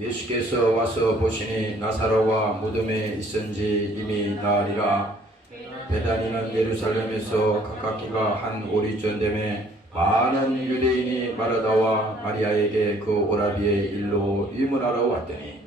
예수께서 와서 보시니 나사로가 무덤에 있은지 이미 나으리라. 베다니는 예루살렘에서 가깝기가 한 오리전됨에 많은 유대인이 마르다와 마리아에게 그 오라비의 일로 위문하러 왔더니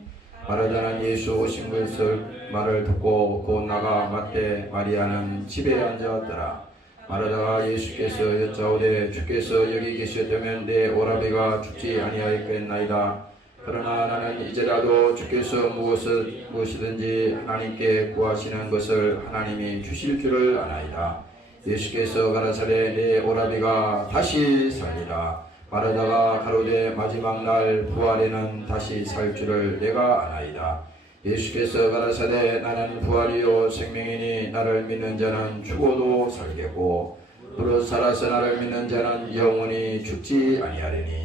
마르다는 예수 오신 것을 말을 듣고 곧 나가 맞대 마리아는 집에 앉았더라. 마르다가 예수께서 여짜오되 주께서 여기 계셨다면 내 오라비가 죽지 아니하였겠나이다. 그러나 나는 이제라도 주께서 무엇이든지 하나님께 구하시는 것을 하나님이 주실 줄을 아나이다. 예수께서 가라사대 내 오라비가 다시 살리라. 마르다가 가로되 마지막 날 부활에는 다시 살 줄을 내가 아나이다. 예수께서 가라사대 나는 부활이요 생명이니 나를 믿는 자는 죽어도 살겠고 무릇 살아서 나를 믿는 자는 영원히 죽지 아니하리니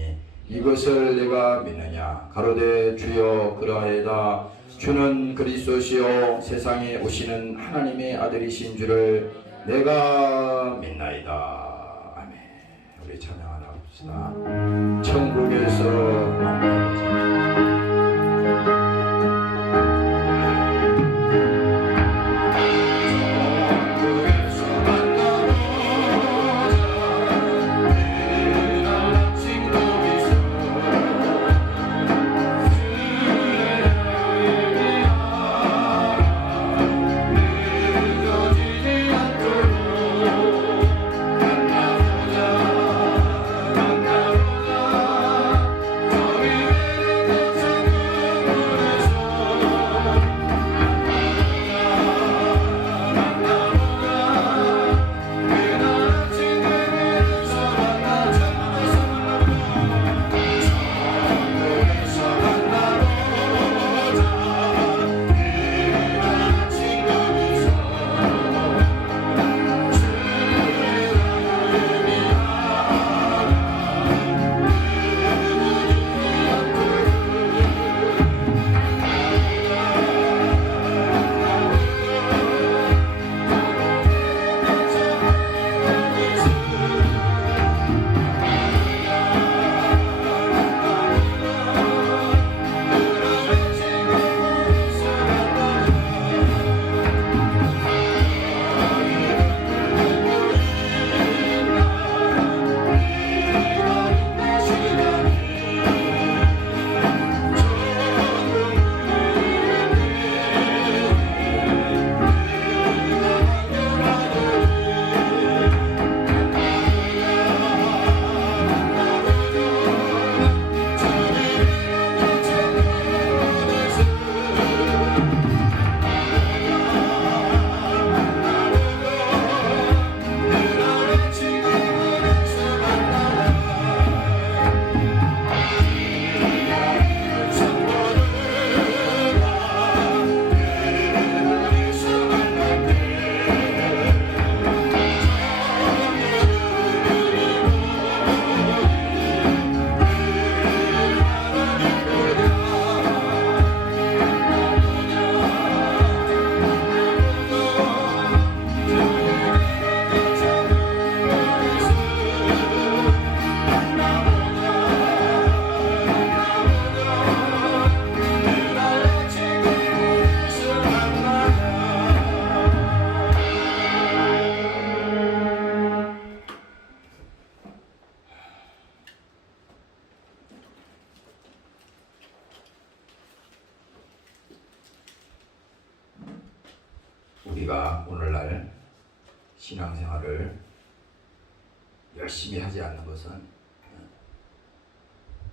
이것을 내가 믿느냐. 가로되 주여 그러하이다. 주는 그리스도시요 세상에 오시는 하나님의 아들이신 줄을 내가 믿나이다. 아멘. 우리 찬양 하나 봅시다. 천국에서 만나보자. 우리가 오늘날 신앙생활을 열심히 하지 않는 것은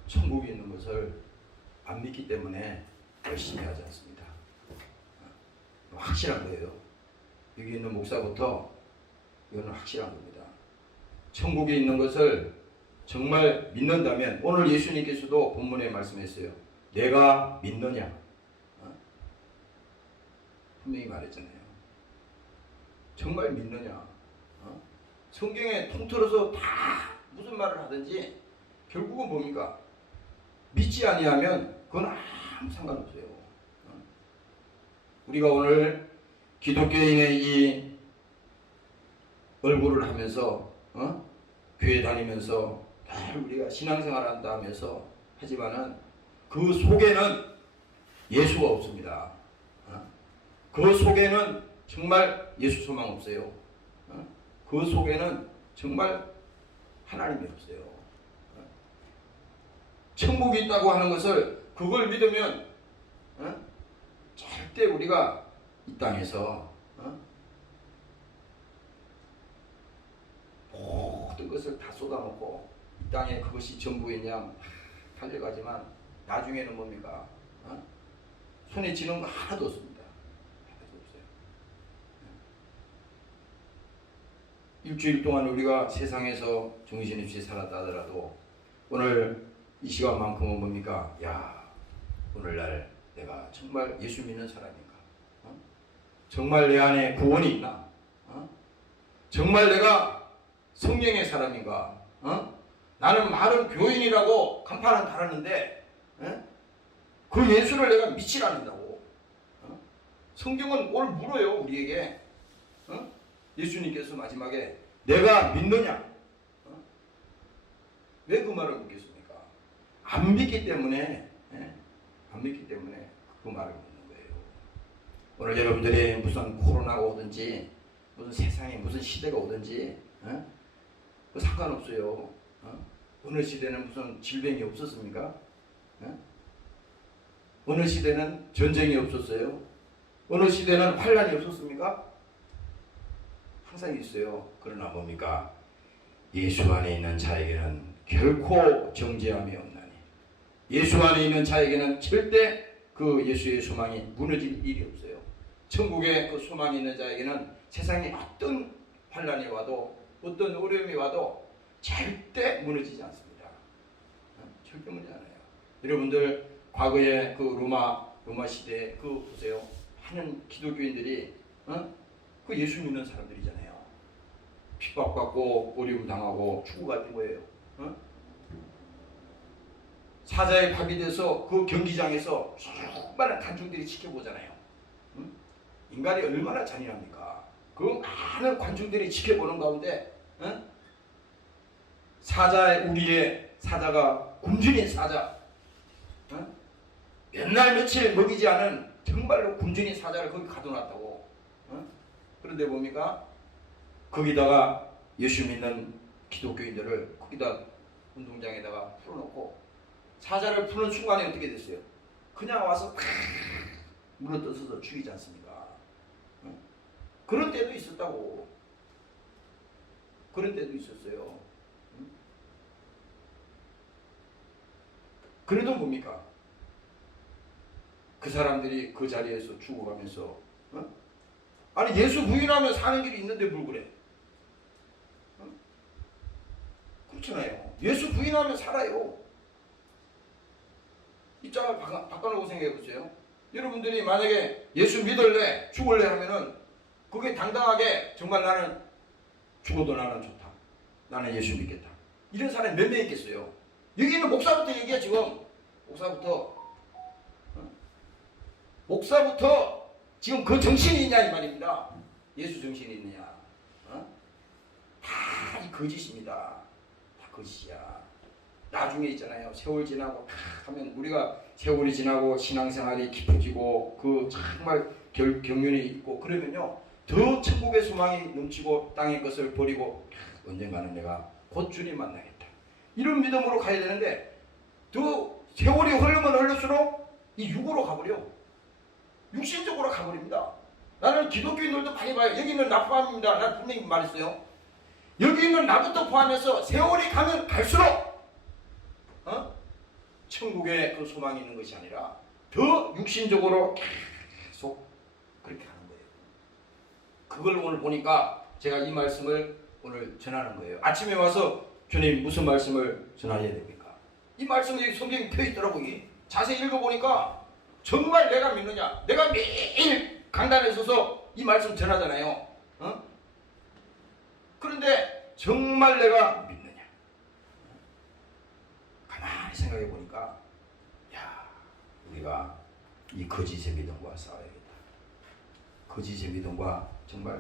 천국에 있는 것을 안 믿기 때문에 열심히 하지 않습니다. 확실한 거예요. 여기 있는 목사부터 이거는 확실한 겁니다. 천국에 있는 것을 정말 믿는다면 오늘 예수님께서도 본문에 말씀했어요. 내가 믿느냐? 분명히 말했잖아요. 정말 믿느냐? 성경에 통틀어서 다 무슨 말을 하든지 결국은 뭡니까? 믿지 아니하면 그건 아무 상관없어요. 우리가 오늘 기독교인의 이 얼굴을 하면서 교회 다니면서 다 우리가 신앙생활 한다 하면서 하지만은 그 속에는 예수가 없습니다. 그 속에는 정말 예수 소망 없어요. 그 속에는 정말 하나님이 없어요. 천국이 있다고 하는 것을 그걸 믿으면 절대 우리가 이 땅에서 모든 것을 다 쏟아놓고 이 땅에 그것이 전부이냐 달려가지만 나중에는 뭡니까? 손에 쥐는 거 하나도 없습니다. 하나도 없어요. 일주일 동안 우리가 세상에서 정신없이 살았다 하더라도 오늘 이 시간만큼은 뭡니까? 야, 오늘날 내가 정말 예수 믿는 사람인가? 정말 내 안에 구원이 있나? 정말 내가 성령의 사람인가? 나는 많은 교인이라고 간판은 달았는데 그 예수를 내가 믿지 않는다고. 성경은 뭘 물어요 우리에게. 예수님께서 마지막에 내가 믿느냐? 왜 그 말을 묻겠습니까? 안 믿기 때문에 안 믿기 때문에 그 말을 묻는 거예요. 오늘 여러분들이 무슨 코로나가 오든지 무슨 세상에 무슨 시대가 오든지 그 상관없어요. 어느 시대는 무슨 질병이 없었습니까? 어느 시대는 전쟁이 없었어요? 어느 시대는 환란이 없었습니까? 항상 있어요. 그러나 뭡니까? 예수 안에 있는 자에게는 결코 정죄함이 없나니 예수 안에 있는 자에게는 절대 그 예수의 소망이 무너질 일이 없어요. 천국에 그 소망이 있는 자에게는 세상에 어떤 환란이 와도 어떤 어려움이 와도 절대 무너지지 않습니다. 절대 무너지지 않아요. 여러분들 과거에 그 로마 시대에 그 보세요. 많은 기독교인들이 그 예수 믿는 사람들이잖아요. 핍박받고 어려움 당하고 죽어갔던 거예요. 사자의 밥이 돼서 그 경기장에서 수많은 관중들이 지켜보잖아요. 인간이 얼마나 잔인합니까? 그 많은 관중들이 지켜보는 가운데 우리의 사자가 굶주린 사자, 몇 날 며칠 먹이지 않은 정말로 굶주린 사자를 거기 가둬놨다고. 그런데 뭡니까? 거기다가 예수 믿는 기독교인들을 거기다 운동장에다가 풀어놓고 사자를 푸는 순간에 어떻게 됐어요? 그냥 와서 물어뜯어서 죽이지 않습니까? 그런 때도 있었다고. 그런 때도 있었어요. 그래도 뭡니까? 그 사람들이 그 자리에서 죽어가면서 아니 예수 부인하면 사는 길이 있는데 뭘 그래? 그렇잖아요. 예수 부인하면 살아요. 입장을 바꿔놓고 생각해보세요. 여러분들이 만약에 예수 믿을래 죽을래 하면은 그게 당당하게 정말 나는 죽어도 나는 좋다. 나는 예수 믿겠다. 이런 사람이 몇 명 있겠어요? 여기 있는 목사부터 얘기해 지금. 목사부터 지금 그 정신이 있냐 이 말입니다. 예수 정신이 있느냐. 다 이 거짓입니다. 다 거짓이야. 나중에 있잖아요. 세월 지나고 하면 우리가 세월이 지나고 신앙생활이 깊어지고 그 정말 경륜이 있고 그러면요. 더 천국의 소망이 넘치고 땅의 것을 버리고 언젠가는 내가 곧 주님 만나겠다. 이런 믿음으로 가야 되는데 더 세월이 흐르면 흐를수록 이 육으로 가버려. 육신적으로 가버립니다. 나는 기독교인들도 많이 봐요. 여기 있는 나 포함입니다. 난 분명히 말했어요. 여기 있는 나부터 포함해서 세월이 가면 갈수록 천국에 그 소망이 있는 것이 아니라 더 육신적으로 계속 그렇게 하는 거예요. 그걸 오늘 보니까 제가 이 말씀을 오늘 전하는 거예요. 아침에 와서 주님 무슨 말씀을 전해야 됩니까? 이 말씀이 여기 성경에 펴 있더라고요. 자세히 읽어보니까 정말 내가 믿느냐? 내가 매일 강단에 서서 이 말씀 전하잖아요. 그런데 정말 내가 믿느냐? 가만히 생각해 보니까 야, 우리가 이 거짓의 믿음과 싸워야겠다. 거짓의 믿음과 정말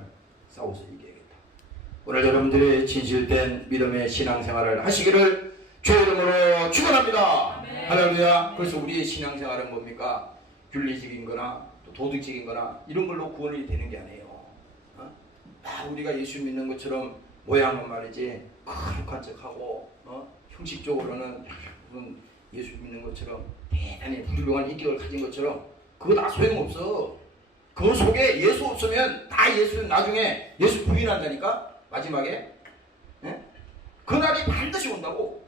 싸워서 이겨야겠다. 오늘 여러분들이 진실된 믿음의 신앙생활을 하시기를 주의 이름으로 축원합니다. 할렐루야. 그래서 우리의 신앙생활은 뭡니까? 윤리적인 거나 또 도덕적인 거나 이런 걸로 구원이 되는 게 아니에요. 우리가 예수 믿는 것처럼 모양은 말이지 거룩한 척하고 형식적으로는 무슨 예수 믿는 것처럼 대단히 훌륭한 인격을 가진 것처럼 그거 다 소용없어. 그 속에 예수 없으면 다 예수 나중에 예수 부인한다니까 마지막에. 그날이 반드시 온다고.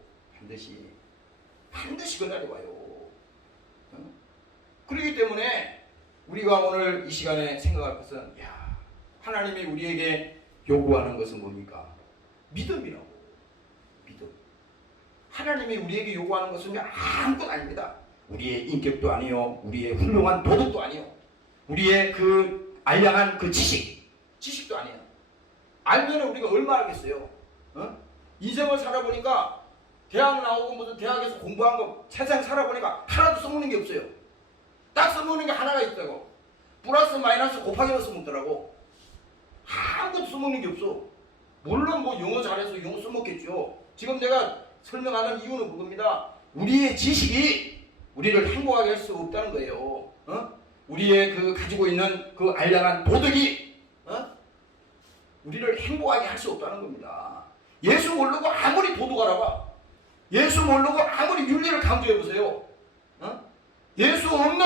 반드시 그날이 와요. 그렇기 때문에 우리가 오늘 이 시간에 생각할 것은 하나님이 우리에게 요구하는 것은 뭡니까? 믿음이라고. 믿음. 하나님이 우리에게 요구하는 것은 아무것도 아닙니다. 우리의 인격도 아니요, 우리의 훌륭한 도덕도 아니요, 우리의 그 알량한 그 지식도 아니에요. 알면 우리가 얼마 알겠어요? 인생을 살아보니까 대학 나오고 무슨 대학에서 공부한 거 세상 살아보니까 하나도 써먹는 게 없어요. 딱 써먹는 게 하나가 있다고. 플러스 마이너스 곱하기로 써먹더라고. 아무것도 써먹는 게 없어. 물론 뭐 영어 잘해서 영어 써먹겠죠. 지금 내가 설명하는 이유는 그겁니다. 우리의 지식이 우리를 행복하게 할 수 없다는 거예요. 우리의 그 가지고 있는 그 알량한 도덕이 우리를 행복하게 할 수 없다는 겁니다. 예수 모르고 아무리 도덕 알아봐. 예수 모르고 아무리 윤리를 강조해보세요. 예수 없는,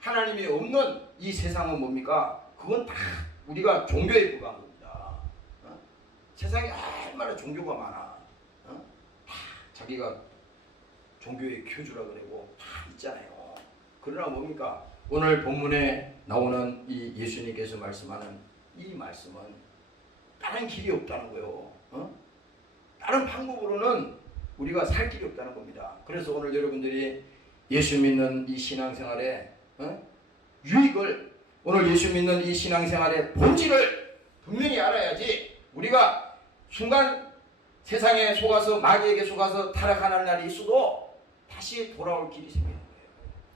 하나님이 없는 이 세상은 뭡니까? 그건 다 우리가 종교에 불과한 겁니다. 세상에 얼마나 종교가 많아. 다 자기가 종교의 교주라 그러고 다 있잖아요. 그러나 뭡니까? 오늘 본문에 나오는 이 예수님께서 말씀하는 이 말씀은 다른 길이 없다는 거예요. 다른 방법으로는 우리가 살 길이 없다는 겁니다. 그래서 오늘 여러분들이 예수 믿는 이 신앙생활의 유익을, 오늘 예수 믿는 이 신앙생활의 본질을 분명히 알아야지 우리가 순간 세상에 속아서 마귀에게 속아서 타락하는 날이 있어도 다시 돌아올 길이 생기는 거예요.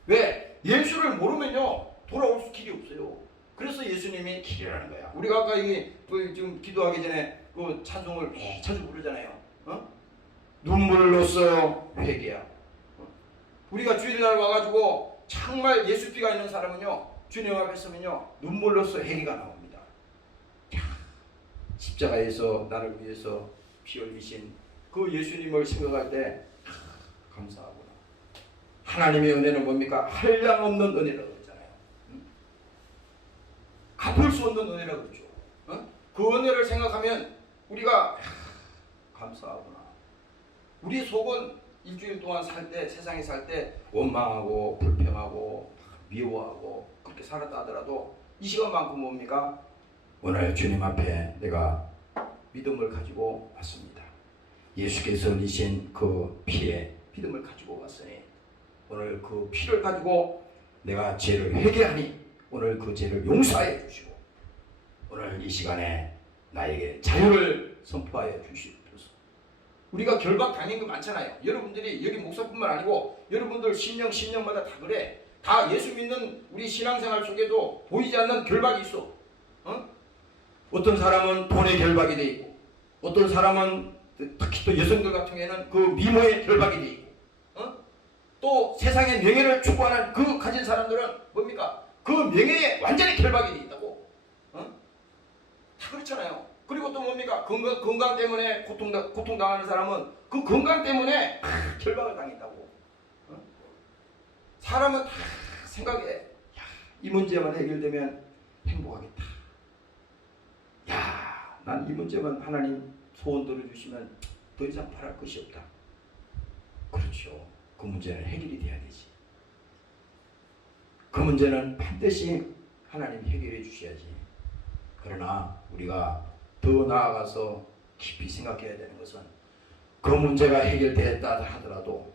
왜? 예수를 모르면요 돌아올 길이 없어요. 그래서 예수님이 길이라는 거야. 우리가 아까 이게 지금 기도하기 전에 그 찬송을 자주 부르잖아요. 눈물로써 회개야. 우리가 주일날 와가지고 정말 예수 피가 있는 사람은요 주님 앞에 서면요 눈물로써 회개가 나옵니다. 십자가에서 나를 위해서 피 흘리신 그 예수님을 생각할 때 감사하구나. 하나님의 은혜는 뭡니까? 한량없는 은혜라고 그러잖아요. 갚을 수 없는 은혜라고 그러죠. 그 은혜를 생각하면 우리가 감사하구나. 우리 속은 일주일 동안 살 때, 세상에 살 때 원망하고 불평하고 미워하고 그렇게 살았다 하더라도 이 시간만큼 뭡니까? 오늘 주님 앞에 내가 믿음을 가지고 왔습니다. 예수께서 흘리신 그 피에 믿음을 가지고 왔으니 오늘 그 피를 가지고 내가 죄를 회개하니 오늘 그 죄를 용서하여 주시고 오늘 이 시간에 나에게 자유를 선포하여 주시옵소서. 우리가 결박 당한 거 많잖아요. 여러분들이 여기 목사뿐만 아니고 여러분들 신령마다 다 그래. 다 예수 믿는 우리 신앙생활 속에도 보이지 않는 결박이 있어. 어떤 사람은 돈의 결박이 돼 있고 어떤 사람은 특히 또 여성들 같은 경우에는 그 미모의 결박이 돼 있고 또 세상의 명예를 추구하는 그 가진 사람들은 뭡니까? 그 명예에 완전히 결박이 돼 있다고. 다 그렇잖아요. 그리고 또 뭡니까? 건강 때문에 고통당하는 사람은 그 건강 때문에 결박을 당했다고. 사람은 다 생각해. 이 문제만 해결되면 행복하겠다. 난 이 문제만 하나님 소원 들어주시면 더 이상 바랄 것이 없다. 그렇죠. 그 문제는 해결이 돼야 되지. 그 문제는 반드시 하나님 해결해 주셔야지. 그러나 우리가 더 나아가서 깊이 생각해야 되는 것은 그 문제가 해결됐다 하더라도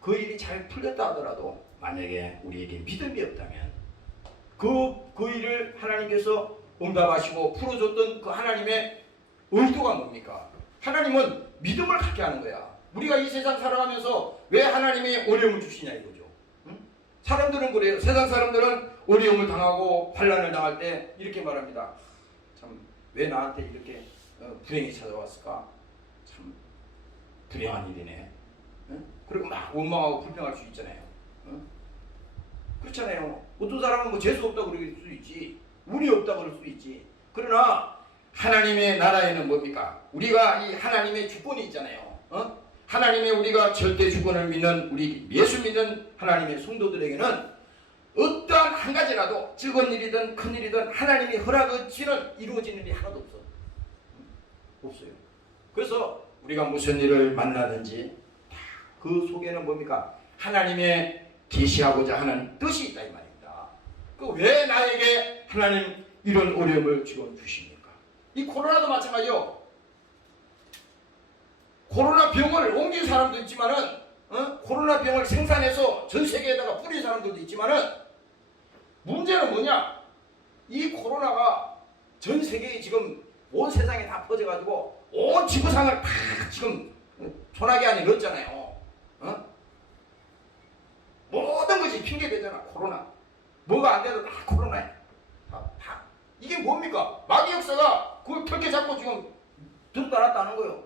그 일이 잘 풀렸다 하더라도 만약에 우리에게 믿음이 없다면 그 일을 하나님께서 응답하시고 풀어줬던 그 하나님의 의도가 뭡니까? 하나님은 믿음을 갖게 하는 거야. 우리가 이 세상 살아가면서 왜 하나님이 어려움을 주시냐 이거죠. 사람들은 그래요. 세상 사람들은 어려움을 당하고 환난을 당할 때 이렇게 말합니다. 참 왜 나한테 이렇게 불행이 찾아왔을까? 참 불행한 일이네. 응? 그리고 막 원망하고 불평할 수 있잖아요. 응? 그렇잖아요. 어떤 사람은 뭐 재수 없다고 그럴 수도 있지, 운이 없다고 그럴 수도 있지. 그러나 하나님의 나라에는 뭡니까? 우리가 이 하나님의 주권이 있잖아요. 하나님의 우리가 절대 주권을 믿는 우리 예수 믿는 하나님의 성도들에게는 어떠한 한 가지라도 적은 일이든 큰 일이든 하나님이 허락 없이는 이루어지는 일이 하나도 없어. 없어요. 그래서 우리가 무슨 일을 만나든지 그 속에는 뭡니까? 하나님의 계시하고자 하는 뜻이 있다 이 말입니다. 그 왜 나에게 하나님 이런 어려움을 지금 주십니까? 이 코로나도 마찬가지요. 코로나 병을 옮긴 사람도 있지만은 코로나 병을 생산해서 전 세계에다가 뿌린 사람들도 있지만은 문제는 뭐냐? 이 코로나가 전 세계에 지금 온 세상에 다 퍼져가지고 온 지구상을 다 지금 소나기 안에 넣었잖아요. 모든 것이 핑계대잖아. 코로나. 뭐가 안 돼도 다 코로나야. 다. 이게 뭡니까? 마귀 역사가 그걸 펼게 잡고 지금 들었다 놨다 하는 거예요.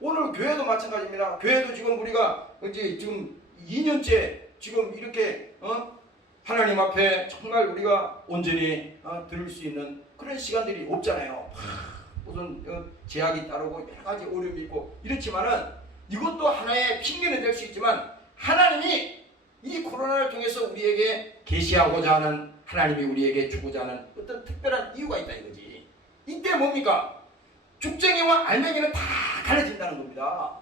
오늘 교회도 마찬가지입니다. 교회도 지금 우리가 이제 지금 2년째 지금 이렇게 하나님 앞에 정말 우리가 온전히 들을 수 있는 그런 시간들이 없잖아요. 무슨 제약이 따르고 여러 가지 어려움이 있고 이렇지만은 이것도 하나의 핑계는 될 수 있지만 하나님이 이 코로나를 통해서 우리에게 계시하고자 하는 하나님이 우리에게 주고자 하는 어떤 특별한 이유가 있다 이거지. 이때 뭡니까? 죽쟁이와 알맹이는 다 가려진다는 겁니다.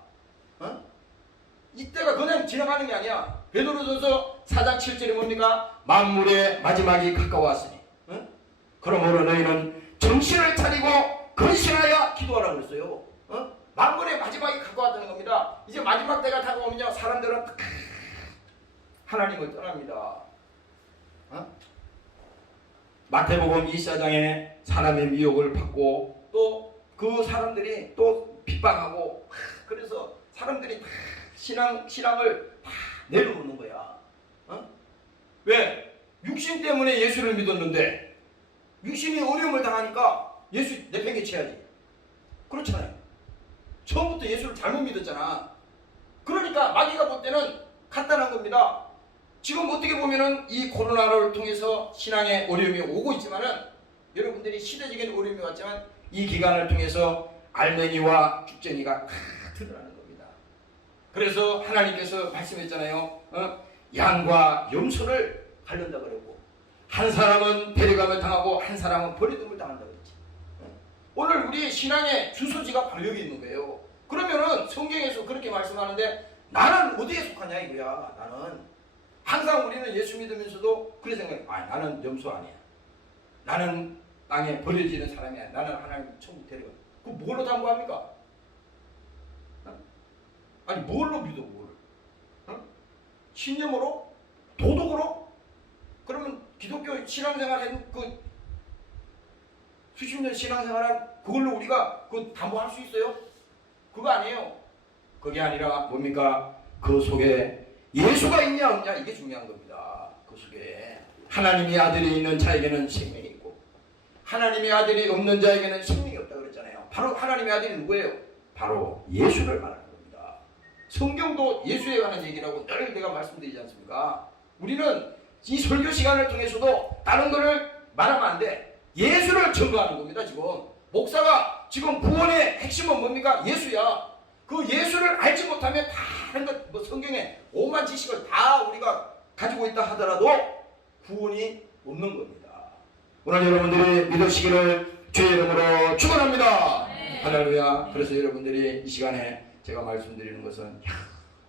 이때가 그냥 지나가는 게 아니야. 베드로전서 4장 7절이 뭡니까? 만물의 마지막이 가까웠으니 그러므로 너희는 정신을 차리고 근신하여 기도하라고 했어요. 만물의 마지막이 가까웠다는 겁니다. 이제 마지막 때가 다가오면요 사람들은 하나님을 떠납니다. 마태복음 24장에 사람의 미혹을 받고 또 그 사람들이 또 핍박하고 그래서 사람들이 다 신앙을 다 내려놓는 거야. 왜? 육신 때문에 예수를 믿었는데 육신이 어려움을 당하니까 예수 내팽개쳐야지. 그렇잖아요. 처음부터 예수를 잘못 믿었잖아. 그러니까 마귀가 볼 때는 간단한 겁니다. 지금 어떻게 보면은 이 코로나를 통해서 신앙의 어려움이 오고 있지만은 여러분들이 시대적인 어려움이 왔지만 이 기간을 통해서 알맹이와 죽쟁이가 다 드러나는 겁니다. 그래서 하나님께서 말씀했잖아요. 양과 염소를 가른다 그러고 한 사람은 데려감을 당하고 한 사람은 버리둠을 당한다 그랬지. 오늘 우리 신앙의 주소지가 바로 여기 있는 거예요. 그러면은 성경에서 그렇게 말씀하는데 나는 어디에 속하냐 이거야. 나는 항상 우리는 예수 믿으면서도 그래 생각해. 나는 염소 아니야. 나는 땅에 버려지는 사람이 아니야. 나는 하나님 천국 데려가. 그 뭘로 담보합니까? 아니 뭘로 믿어 뭘? 신념으로? 도덕으로? 그러면 기독교 신앙생활 그 수십 년 신앙생활한 그걸로 우리가 그 담보할 수 있어요? 그거 아니에요. 그게 아니라 뭡니까? 그 속에 예수가 있냐 없냐 이게 중요한 겁니다. 그 속에 하나님의 아들이 있는 자에게는 생명이 있고 하나님의 아들이 없는 자에게는 생명이 없다고 그랬잖아요. 바로 하나님의 아들이 누구예요? 바로 예수를 말하는 겁니다. 성경도 예수에 관한 얘기라고 늘 내가 말씀드리지 않습니까? 우리는 이 설교 시간을 통해서도 다른 거를 말하면 안 돼. 예수를 증거하는 겁니다. 지금 목사가 지금 구원의 핵심은 뭡니까? 예수야. 그 예수를 알지 못하면 다른 것, 뭐 성경에 오만 지식을 다 우리가 가지고 있다 하더라도 구원이 없는 겁니다. 오늘 여러분들이 믿으시기를 주의 이름으로 축원합니다. 할렐루야. 그래서 여러분들이 이 시간에 제가 말씀드리는 것은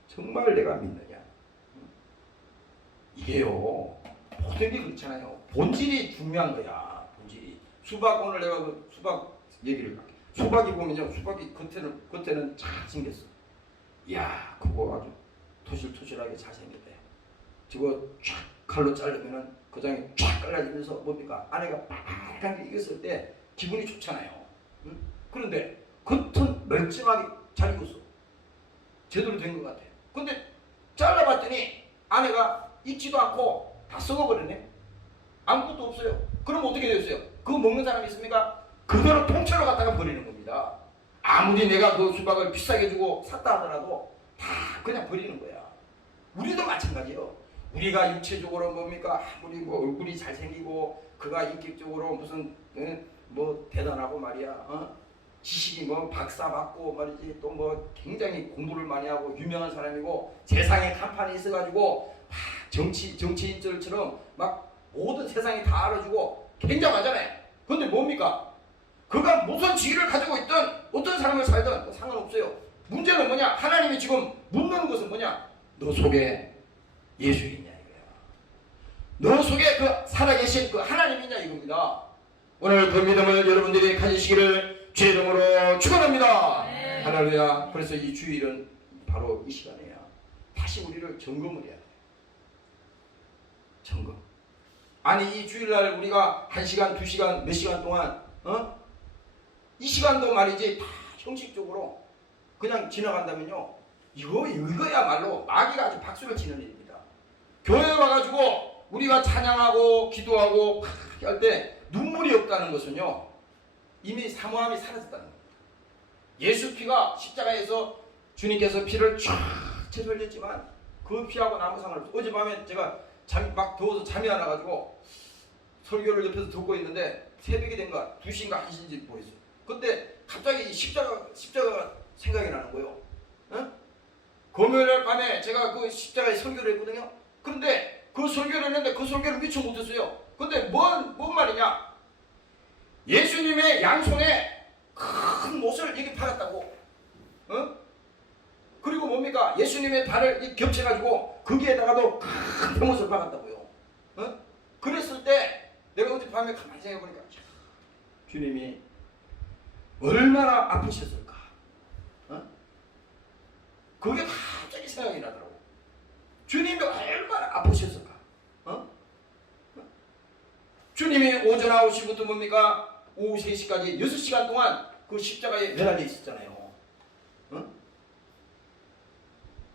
정말 내가 믿느냐. 이게요 모든 게 그렇잖아요. 본질이 중요한 거야. 본질이. 수박 오늘 내가 그 수박 얘기를 할게. 수박이 보면요 수박이 겉에는 잘 생겼어. 이야 그거 아주 토실토실하게 잘 생겼대. 저거 쫙 칼로 자르면은 그 장에 쫙 갈라지면서 뭡니까? 안에가 빨간 게 익었을 때 기분이 좋잖아요. 응? 그런데 겉은 멀쩡하게 잘 익었어. 제대로 된 것 같아. 근데 잘라봤더니 안에가 익지도 않고 다 썩어버렸네. 아무것도 없어요. 그럼 어떻게 됐어요? 그거 먹는 사람이 있습니까? 그대로 통째로 갖다가 버리는 겁니다. 아무리 내가 그 수박을 비싸게 주고 샀다 하더라도 다 그냥 버리는 거야. 우리도 마찬가지요. 우리가 육체적으로 뭡니까? 아무리 뭐 얼굴이 잘생기고 그가 인격적으로 무슨 뭐 대단하고 말이야. 지식이 뭐 박사 받고 말이지 또 뭐 굉장히 공부를 많이 하고 유명한 사람이고 세상에 간판이 있어가지고 정치인들처럼 막 모든 세상이 다 알아주고 굉장하잖아요. 근데 뭡니까? 그가 무슨 지위를 가지고 있든 어떤 삶을 살든 상관없어요. 문제는 뭐냐? 하나님이 지금 묻는 것은 뭐냐? 너 속에 예수 있냐 이거야. 너 속에 그 살아계신 그 하나님 있냐 이겁니다. 오늘 그 믿음을 여러분들이 가지시기를 주의 이름으로 축원합니다. 네. 할렐루야. 그래서 이 주일은 바로 이 시간이야. 다시 우리를 점검을 해야 돼. 점검. 아니 이 주일날 우리가 1시간, 2시간, 몇 시간 동안 이 시간도 말이지 다 형식적으로 그냥 지나간다면요. 이거야말로 마귀가 아주 박수를 치는 일입니다. 교회에 와가지고 우리가 찬양하고 기도하고 할 때 눈물이 없다는 것은요. 이미 사모함이 사라졌다는 겁니다. 예수 피가 십자가에서 주님께서 피를 쫙 흘렸지만 그 피하고 아무 상관없어요. 어젯밤에 제가 막 더워서 잠이 안 와가지고 설교를 옆에서 듣고 있는데 새벽이 된가 2시인가 1시인지 모르겠어요. 그때 갑자기 십자가가 생각이 나는 거예요. 금요일 밤에 제가 그 십자가에 설교를 했거든요. 그런데 그 설교를 했는데 그 설교를 미처 못했어요. 근데 뭔 말이냐? 예수님의 양손에 큰 못을 이렇게 팔았다고. 그리고 뭡니까? 예수님의 발을 겹쳐가지고 거기에다가도 큰 못을 박았다고요. 그랬을 때 내가 어젯밤에 가만히 생각해보니까 주님이 얼마나 아프셨을까? 그게 갑자기 생각이 나더라고. 주님이 얼마나 아프셨을까? 주님이 오전 9시부터 뭡니까? 오후 3시까지 6시간 동안 그 십자가에 매달려 있었잖아요.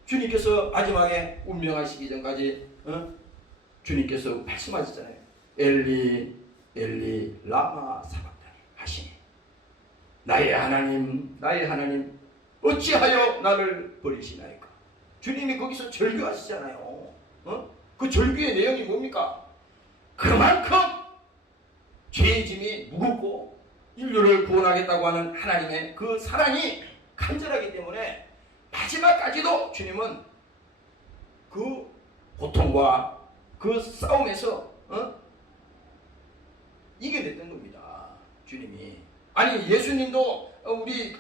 주님께서 마지막에 운명하시기 전까지 주님께서 말씀하셨잖아요. 엘리 엘리 라마 사박다니 하시니 나의 하나님 어찌하여 나를 버리시나이까. 주님이 거기서 절규하시잖아요. 그 절규의 내용이 뭡니까? 그만큼 죄의 짐이 무겁고 인류를 구원하겠다고 하는 하나님의 그 사랑이 간절하기 때문에 마지막까지도 주님은 그 고통과 그 싸움에서 이겨냈던 겁니다. 주님이. 아니 예수님도 우리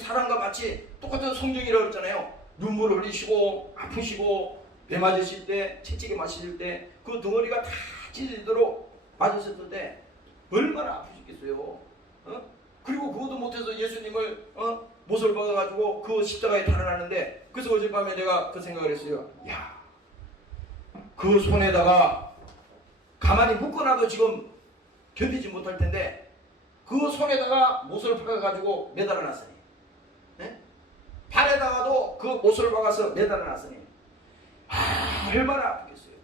사람과 마치 똑같은 성경이라고 했잖아요. 눈물을 흘리시고 아프시고 배 맞으실 때 채찍에 맞으실 때 그 덩어리가 다 찢어지도록 맞으셨을 때 얼마나 아프셨겠어요. 그리고 그것도 못해서 예수님을 못을 박아가지고 그 십자가에 달아나는데, 그래서 어젯밤에 내가 그 생각을 했어요. 야, 그 손에다가 가만히 묶어놔도 지금 견디지 못할 텐데 그 손에다가 못을 박아가지고 매달아놨으니, 네? 발에다가도 그 못을 박아서 매달아놨으니 얼마나 아프겠어요.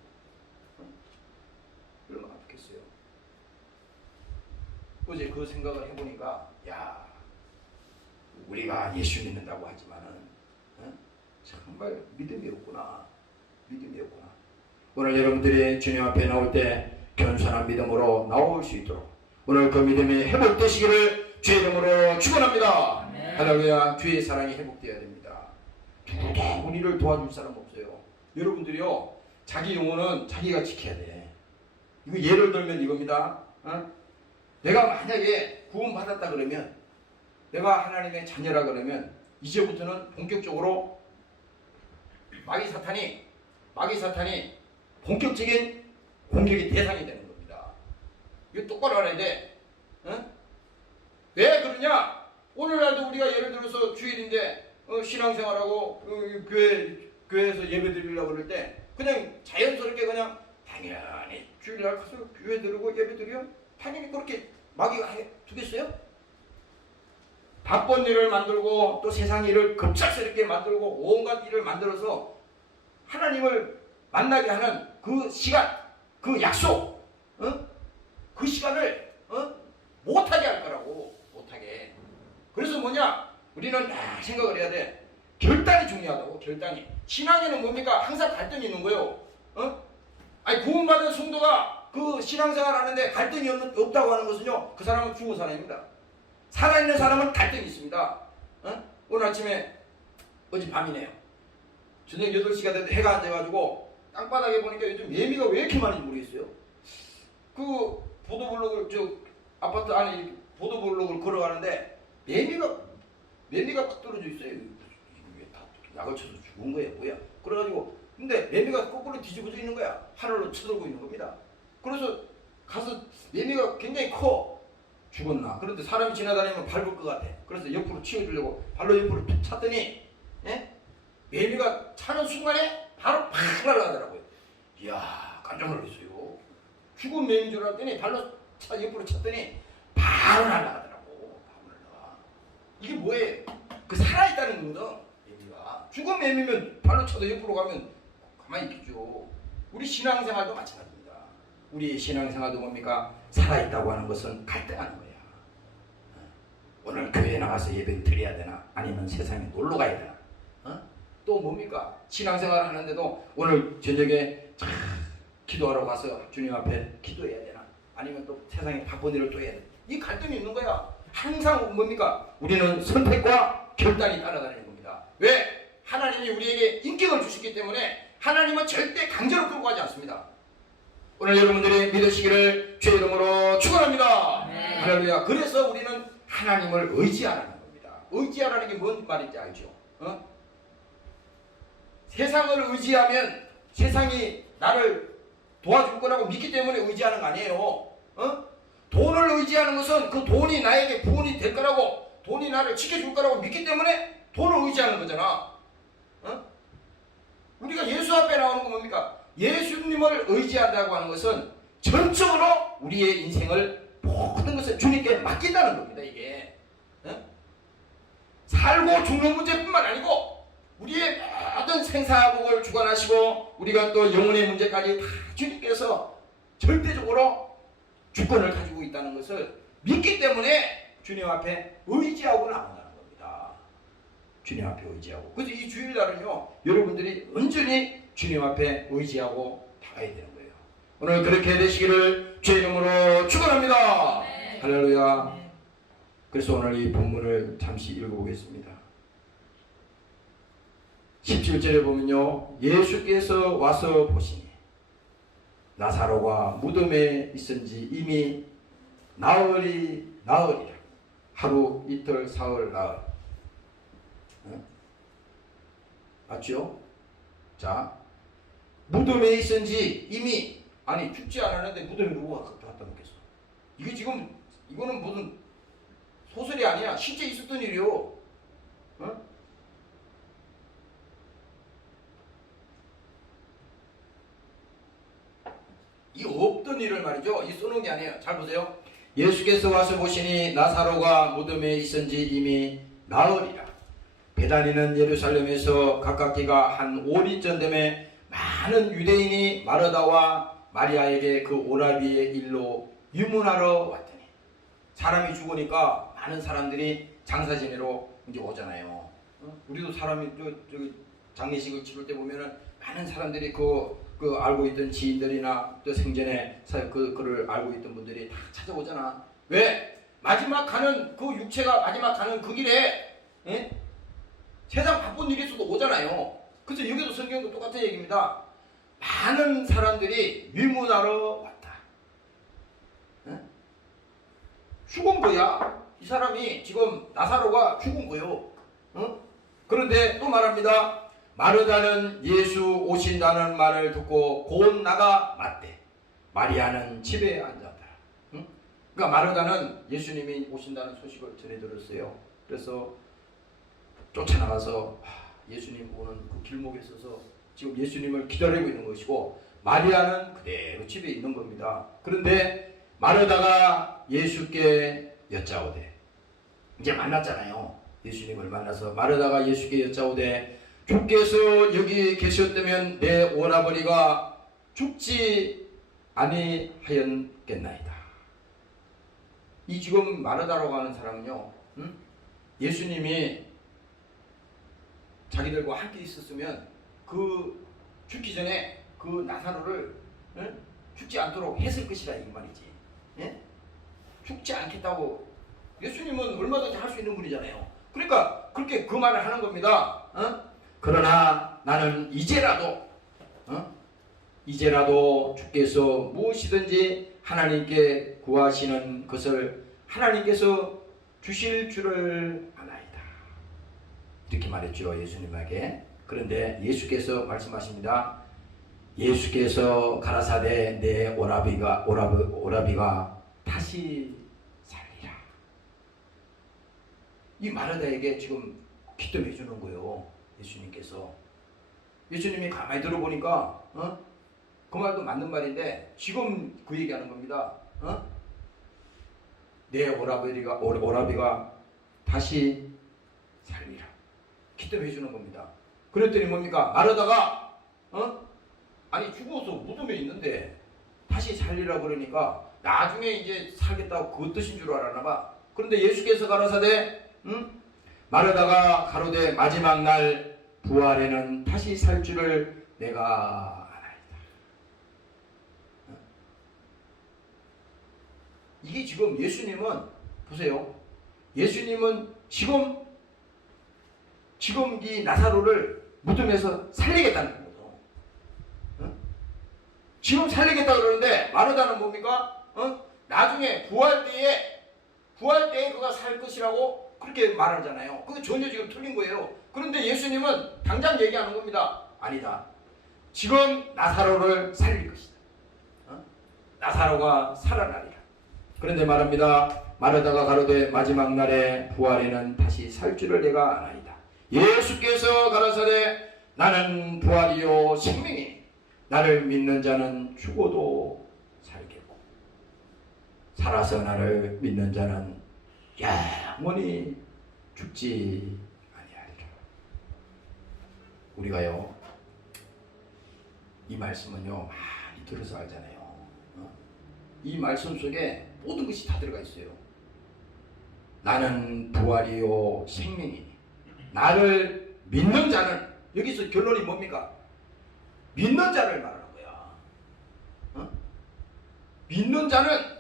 얼마나 아프겠어요. 어제 그 생각을 해보니까 야, 우리가 예수 믿는다고 하지만은 정말 믿음이 없구나. 믿음이 없구나. 오늘 여러분들이 주님 앞에 나올 때 겸손한 믿음으로 나올 수 있도록 오늘 그 믿음이 회복되시기를 주의 이름으로 축원합니다. 할렐루야. 주의 사랑이 회복되어야 됩니다. 누구도 우리를 도와줄 사람 없어요. 여러분들이요, 자기 영혼은 자기가 지켜야 돼. 이거 예를 들면 이겁니다. 내가 만약에 구원받았다 그러면, 내가 하나님의 자녀라 그러면 이제부터는 본격적으로 마귀 사탄이 본격적인 공격의 대상이 되는 겁니다. 이거 똑바로 알아야 돼. 왜 그러냐? 오늘날도 우리가 예를 들어서 주일인데 신앙생활하고 교회에서 예배 드리려고 그럴 때 그냥 자연스럽게 그냥 당연히 주일날 가서 교회 드리고 예배 드려? 당연히 그렇게 마귀가 두겠어요? 바쁜 일을 만들고 또 세상 일을 급작스럽게 만들고 온갖 일을 만들어서 하나님을 만나게 하는 그 시간, 그 약속, 그 시간을 못하게 할 거라고. 못하게. 그래서 뭐냐? 우리는 생각을 해야 돼. 결단이 중요하다고. 결단이. 신앙에는 뭡니까? 항상 갈등이 있는 거예요. 아니 구원받은 성도가 그 신앙생활 하는데 갈등이 없다고 하는 것은요, 그 사람은 죽은 사람입니다. 살아있는 사람은 갈등이 있습니다. 오늘 아침에 어젯밤이네요. 저녁 8시가 됐는데 해가 안 돼가지고 땅바닥에 보니까 요즘 매미가 왜 이렇게 많은지 모르겠어요. 그 보도블록을 아파트 안에 보도블록을 걸어가는데 매미가 막 떨어져 있어요. 왜 다 약을 쳐서 죽은 거야 뭐야. 그래가지고 근데 매미가 거꾸로 뒤집어져 있는 거야. 하늘로 쳐들고 있는 겁니다. 그래서 가서 매미가 굉장히 커. 죽었나. 그런데 사람이 지나다니면 밟을 것 같아. 그래서 옆으로 치워주려고 발로 옆으로 툭 찼더니 매미가 차는 순간에 바로 팍 날아가더라고요. 이야, 깜짝 놀랐어요. 죽은 매미인 줄 알았더니 발로 옆으로 찼더니 바로 날아가더라고. 바로 날아가. 이게 뭐예요? 그 살아있다는 거거든. 매미가. 죽은 매미면 발로 차도 옆으로 가면 가만히 있겠죠. 우리 신앙생활도 마찬가지입니다. 우리 신앙생활도 뭡니까? 살아있다고 하는 것은 갈등하는 거야. 오늘 교회에 나가서 예배를 드려야 되나? 아니면 세상에 놀러 가야 되나? 또 뭡니까? 신앙생활을 하는데도 오늘 저녁에 기도하러 가서 주님 앞에 기도해야 되나? 아니면 또 세상에 바쁜 일을 또 해야 되나? 이 갈등이 있는 거야. 항상 뭡니까? 우리는 선택과 결단이 따라다니는 겁니다. 왜? 하나님이 우리에게 인격을 주셨기 때문에 하나님은 절대 강제로 끌고 가지 않습니다. 오늘 여러분들이 믿으시기를 주의 이름으로 축원합니다. 할렐루야. 그래서 우리는 하나님을 의지하라는 겁니다. 의지하라는 게 뭔 말인지 알죠? 세상을 의지하면 세상이 나를 도와줄 거라고 믿기 때문에 의지하는 거 아니에요. 돈을 의지하는 것은 그 돈이 나에게 부원이 될 거라고, 돈이 나를 지켜줄 거라고 믿기 때문에 돈을 의지하는 거잖아. 우리가 예수 앞에 나오는 건 뭡니까? 예수님을 의지한다고 하는 것은 전적으로 우리의 인생을 모든 것을 주님께 맡긴다는 겁니다. 이게 살고 죽는 문제뿐만 아니고 우리의 모든 생사복을 주관하시고 우리가 또 영혼의 문제까지 다 주님께서 절대적으로 주권을 가지고 있다는 것을 믿기 때문에 주님 앞에 의지하고 나온다는 겁니다. 주님 앞에 의지하고. 그래서 이 주일날은요, 여러분들이 온전히 주님 앞에 의지하고 나가야 되는 거예요. 오늘 그렇게 되시기를 주의 이름으로 축원합니다. 네. 할렐루야. 네. 그래서 오늘 이 본문을 잠시 읽어보겠습니다. 17절에 보면요, 예수께서 와서 보시니 나사로가 무덤에 있은지 이미 나흘이라. 하루, 이틀, 사흘, 나흘. 맞죠? 자, 무덤에 있은지 이미, 아니 죽지 않았는데 무덤에 누가 갖다 놓겠어? 이게 지금 이거는 무슨 소설이 아니야. 실제 있었던 일이요. 이 없던 일을 말이죠. 이 써놓은 게 아니에요. 잘 보세요. 예수께서 와서 보시니 나사로가 무덤에 있은지 이미 나흘이라. 베다니는 예루살렘에서 가깝기가 한 5리쯤 되매 많은 유대인이 마르다와 마리아에게 그 오라비의 일로 유문하러 왔더니, 사람이 죽으니까 많은 사람들이 장사 지내러 이제 오잖아요. 우리도 사람이 저기 장례식을 치를 때 보면은 많은 사람들이 그 알고 있던 지인들이나 또 생전에 그를 알고 있던 분들이 다 찾아오잖아. 왜? 마지막 가는 그 육체가 마지막 가는 그 길에 세상 바쁜 일이 있어도 오잖아요. 그래서 여기도 성경도 똑같은 얘기입니다. 많은 사람들이 위문하러 왔다. 죽은 거야. 이 사람이 지금 나사로가 죽은 거요. 그런데 또 말합니다. 마르다는 예수 오신다는 말을 듣고 곧 나가 맞대. 마리아는 집에 앉았다. 그러니까 마르다는 예수님이 오신다는 소식을 전해 들었어요. 그래서 쫓아나가서 예수님 오는 그 길목에 서서 지금 예수님을 기다리고 있는 것이고, 마리아는 그대로 집에 있는 겁니다. 그런데 마르다가 예수께 여짜오되, 이제 만났잖아요. 예수님을 만나서 마르다가 예수께 여짜오되, 주께서 여기 계셨다면 내 오라버니가 죽지 아니하였겠나이다. 이 지금 마르다라고 하는 사람은요, 예수님이 자기들과 함께 있었으면 그 죽기 전에 그 나사로를 죽지 않도록 했을 것이라 이 말이지. 예? 죽지 않겠다고 예수님은 얼마든지 할 수 있는 분이잖아요. 그러니까 그렇게 그 말을 하는 겁니다. 그러나 나는 이제라도 주께서 무엇이든지 하나님께 구하시는 것을 하나님께서 주실 줄을 아나이다. 이렇게 말했죠, 예수님에게. 그런데 예수께서 말씀하십니다. 예수께서 가라사대 내 오라비가 다시 살리라. 이 마르다에게 지금 기도해 주는 거예요, 예수님께서. 예수님이 가만히 들어보니까 그 말도 맞는 말인데 지금 그 얘기하는 겁니다. 내 오라비가 다시 살리라. 기도해 주는 겁니다. 그랬더니 뭡니까? 마르다가 아니 죽어서 무덤에 있는데 다시 살리라 그러니까 나중에 이제 살겠다고 그 뜻인 줄 알았나 봐. 그런데 예수께서 가라사대 마르다가 가로되 마지막 날 부활에는 다시 살 줄을 내가 아나이다. 이게 지금 예수님은 보세요. 예수님은 지금 이 나사로를 무덤에서 살리겠다는 거예요. 지금 살리겠다 그러는데 마르다는 뭡니까? 나중에 부활 때에 그가 살 것이라고 그렇게 말하잖아요. 그게 전혀 지금 틀린 거예요. 그런데 예수님은 당장 얘기하는 겁니다. 아니다. 지금 나사로를 살릴 것이다. 나사로가 살아나리라. 그런데 말합니다. 마르다가 가로되 마지막 날에 부활에는 다시 살 줄을 내가 아나이다. 예수께서 가라사대 나는 부활이요 생명이니 나를 믿는 자는 죽어도 살겠고 살아서 나를 믿는 자는 영원히 죽지 아니하리라. 우리가요 이 말씀은요 많이 들어서 알잖아요. 이 말씀 속에 모든 것이 다 들어가 있어요. 나는 부활이요 생명이니 나를 믿는 자는, 여기서 결론이 뭡니까? 믿는 자를 말하는 거야. 믿는 자는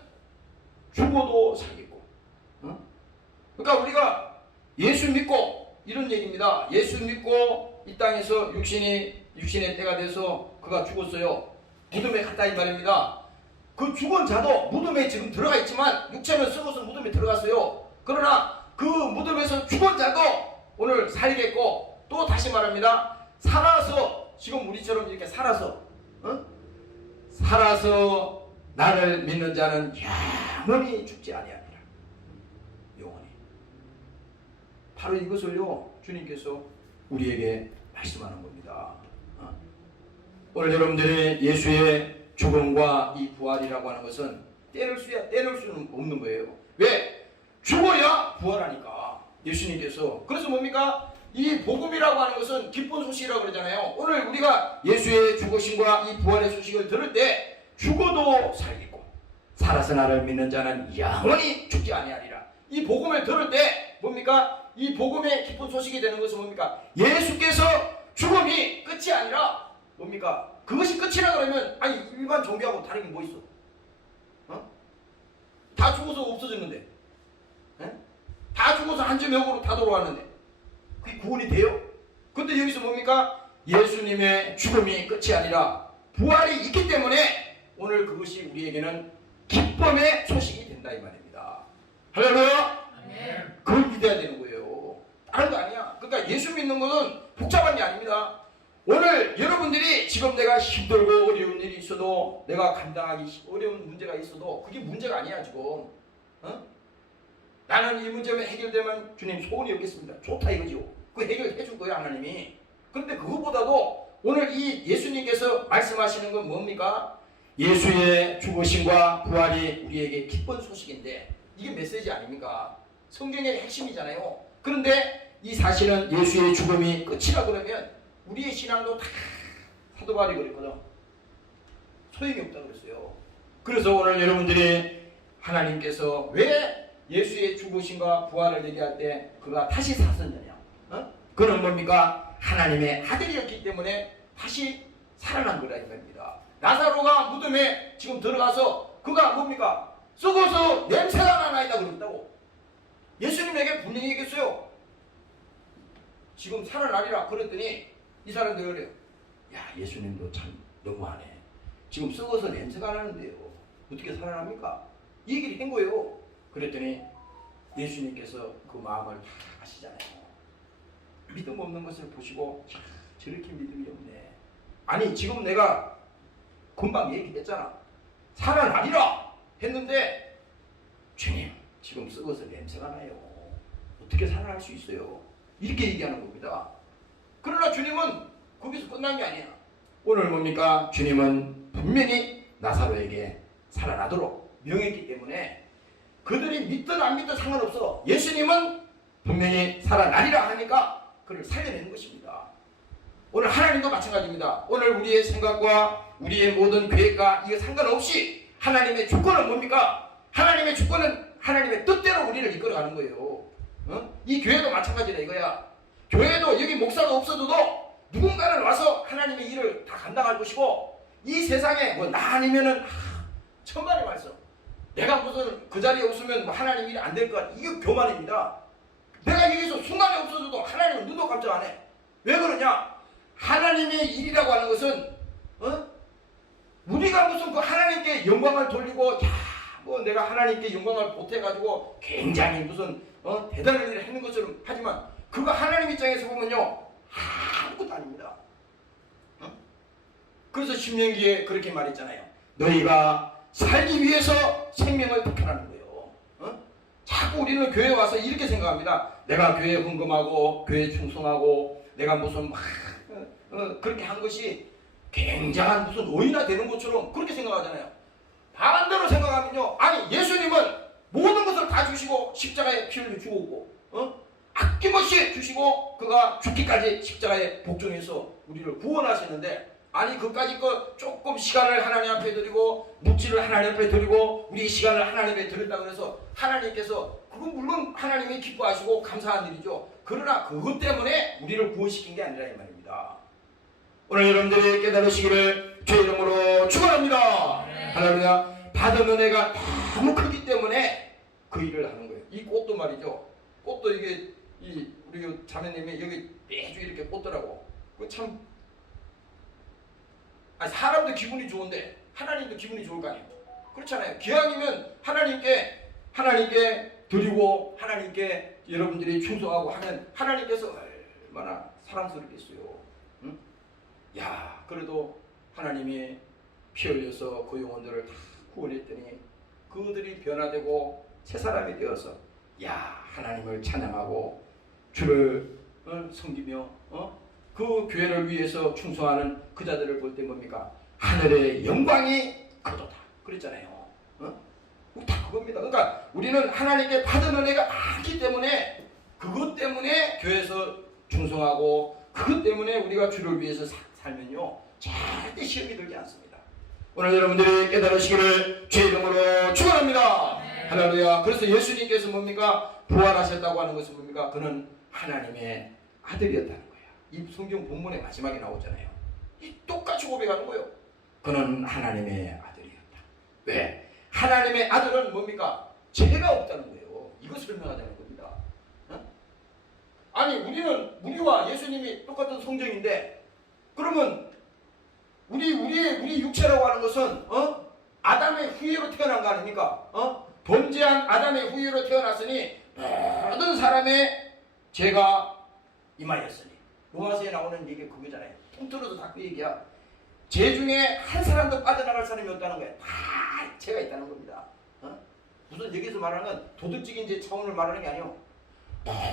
죽어도 살겠고. 그러니까 우리가 예수 믿고 이런 얘기입니다. 예수 믿고 이 땅에서 육신의 때가 돼서 그가 죽었어요. 무덤에 갔다 이 말입니다. 그 죽은 자도 무덤에 지금 들어가 있지만 육체는 썩어서 무덤에 들어갔어요. 그러나 그 무덤에서 죽은 자도 오늘 살겠고, 또 다시 말합니다. 살아서, 지금 우리처럼 이렇게 살아서 나를 믿는 자는 영원히 죽지 아니하리라. 영원히. 바로 이것을요 주님께서 우리에게 말씀하는 겁니다. 오늘 여러분들이 예수의 죽음과 이 부활이라고 하는 것은 떼낼 수는 없는 거예요. 왜? 죽어야 부활하니까. 예수님께서. 그래서 뭡니까? 이 복음이라고 하는 것은 기쁜 소식이라고 그러잖아요. 오늘 우리가 예수의 죽으심과 이 부활의 소식을 들을 때 죽어도 살겠고 살아서 나를 믿는 자는 영원히 죽지 아니하리라. 이 복음을 들을 때 뭡니까? 이 복음의 기쁜 소식이 되는 것은 뭡니까? 예수께서 죽음이 끝이 아니라 뭡니까? 그것이 끝이라 그러면 아니 일반 종교하고 다른 게 뭐 있어? 다 죽어서 없어졌는데, 다 죽어서 한점역으로 다 돌아왔는데 그게 구원이 돼요? 근데 여기서 뭡니까? 예수님의 죽음이 끝이 아니라 부활이 있기 때문에 오늘 그것이 우리에게는 기쁨의 소식이 된다 이 말입니다. 할렐루야. 그걸 믿어야 되는 거예요. 다른 거 아니야. 그러니까 예수 믿는 것은 복잡한 게 아닙니다. 오늘 여러분들이 지금 내가 힘들고 어려운 일이 있어도, 내가 감당하기 어려운 문제가 있어도 그게 문제가 아니야 지금. 나는 이 문제만 해결되면 주님 소원이 없겠습니다. 좋다 이거죠. 그 해결해 줄 거예요 하나님이. 그런데 그것보다도 오늘 이 예수님께서 말씀하시는 건 뭡니까? 예수의 죽으심과 부활이 우리에게 기쁜 소식인데 이게 메시지 아닙니까? 성경의 핵심이잖아요. 그런데 이 사실은 예수의 죽음이 끝이라 그러면 우리의 신앙도 다 사도 바울이 그랬거든. 소용이 없다고 그랬어요. 그래서 오늘 여러분들이 하나님께서 왜 예수의 죽으심과 부활을 얘기할 때 그가 다시 사셨느냐? 그는 뭡니까? 하나님의 아들이었기 때문에 다시 살아난 거라 이 말입니다. 나사로가 무덤에 지금 들어가서 그가 뭡니까? 썩어서 냄새가 나나이다 그랬다고. 예수님에게 분명히 얘기했어요. 지금 살아나리라 그랬더니 이 사람들이 그래요. 야, 예수님도 참 너무하네. 지금 썩어서 냄새가 나는데요. 어떻게 살아납니까? 이 얘기를 한 거예요. 그랬더니 예수님께서 그 마음을 다 아시잖아요. 믿음 없는 것을 보시고 저렇게 믿음이 없네. 아니 지금 내가 금방 얘기했잖아. 살아나리라 했는데 주님 지금 썩어서 냄새가 나요. 어떻게 살아날 수 있어요? 이렇게 얘기하는 겁니다. 그러나 주님은 거기서 끝난 게 아니야. 오늘 뭡니까? 주님은 분명히 나사로에게 살아나도록 명했기 때문에 그들이 믿든 안 믿든 상관없어. 예수님은 분명히 살아나리라 하니까 그를 살려내는 것입니다. 오늘 하나님도 마찬가지입니다. 오늘 우리의 생각과 우리의 모든 계획과 이거 상관없이 하나님의 주권은 뭡니까? 하나님의 주권은 하나님의 뜻대로 우리를 이끌어가는 거예요. 이 교회도 마찬가지다 이거야. 교회도 여기 목사가 없어도 누군가는 와서 하나님의 일을 다 감당할 것이고 이 세상에 뭐 나 아니면은 천만의 말씀. 내가 무슨 그 자리에 없으면 뭐 하나님 일이 안 될 것 같아. 이거 교만입니다. 내가 여기서 순간에 없어져도 하나님은 눈도 깜짝 안 해. 왜 그러냐? 하나님의 일이라고 하는 것은 우리가 무슨 그 하나님께 영광을 돌리고 뭐 내가 하나님께 영광을 보태가지고 굉장히 무슨 대단한 일을 하는 것처럼 하지만 그거 하나님 입장에서 보면요 아무것도 아닙니다. 그래서 신명기에 그렇게 말했잖아요. 너희가 살기 위해서 생명을 택하라는 거예요. 자꾸 우리는 교회에 와서 이렇게 생각합니다. 내가 교회에 헌금하고 교회에 충성하고 내가 무슨 막 그렇게 한 것이 굉장한 무슨 의인화 되는 것처럼 그렇게 생각하잖아요. 반대로 생각하면요. 아니 예수님은 모든 것을 다 주시고 십자가에 피 흘려 죽었고 아낌없이 주시고 그가 죽기까지 십자가에 복종해서 우리를 구원하셨는데 아니 그까짓 거 조금 시간을 하나님 앞에 드리고 묵지를 하나님 앞에 드리고 우리 시간을 하나님 앞에 드렸다고 해서 하나님께서 그건 물론 하나님이 기뻐하시고 감사한 일이죠. 그러나 그것 때문에 우리를 구원시킨 게 아니라 이 말입니다. 오늘 여러분들이 깨달으시기를 주의 이름으로 축원합니다. 할렐루야. 받은 은혜가 너무 크기 때문에 그 일을 하는 거예요. 이 꽃도 말이죠. 꽃도 이게 우리 자매님이 여기 매주 이렇게 꽂더라고. 그 참 사람도 기분이 좋은데 하나님도 기분이 좋을 거 아니에요. 그렇잖아요. 기왕이면 하나님께 드리고 하나님께 여러분들이 충성하고 하면 하나님께서 얼마나 사랑스럽겠어요. 응? 야, 그래도 하나님이 피 흘려서 그 영혼들을 다 구원했더니 그들이 변화되고 새 사람이 되어서 하나님을 찬양하고 주를 섬기며 그 교회를 위해서 충성하는 그 자들을 볼 때 뭡니까? 하늘의 영광이 그도다. 그랬잖아요. 다 그겁니다. 그러니까 우리는 하나님께 받은 은혜가 많기 때문에 그것 때문에 교회에서 충성하고 그것 때문에 우리가 주를 위해서 살면요 절대 시험이 들지 않습니다. 오늘 여러분들이 깨달으시기를 주의 이름으로 축원합니다. 할렐루야. 그래서 예수님께서 뭡니까? 부활하셨다고 하는 것은 뭡니까? 그는 하나님의 아들이었다는 거예요. 이 성경 본문의 마지막에 나오잖아요. 이 똑같이 고백하는 거예요. 그는 하나님의 아들이었다. 왜? 하나님의 아들은 뭡니까? 죄가 없다는 거예요. 이거 설명하자는 겁니다. 아니 우리와 예수님이 똑같은 성정인데 그러면 우리 육체라고 하는 것은 아담의 후예로 태어난 거 아닙니까? 범죄한 아담의 후예로 태어났으니 모든 사람의 죄가 임하였으니 로마서에 나오는 얘기 그거잖아요. 통틀어서 다 그 얘기야. 죄 중에 한 사람도 빠져나갈 사람이 없다는 거예요. 다 죄가 있다는 겁니다. 무슨 여기서 말하는 건 도덕적인 죄 차원을 말하는 게 아니에요.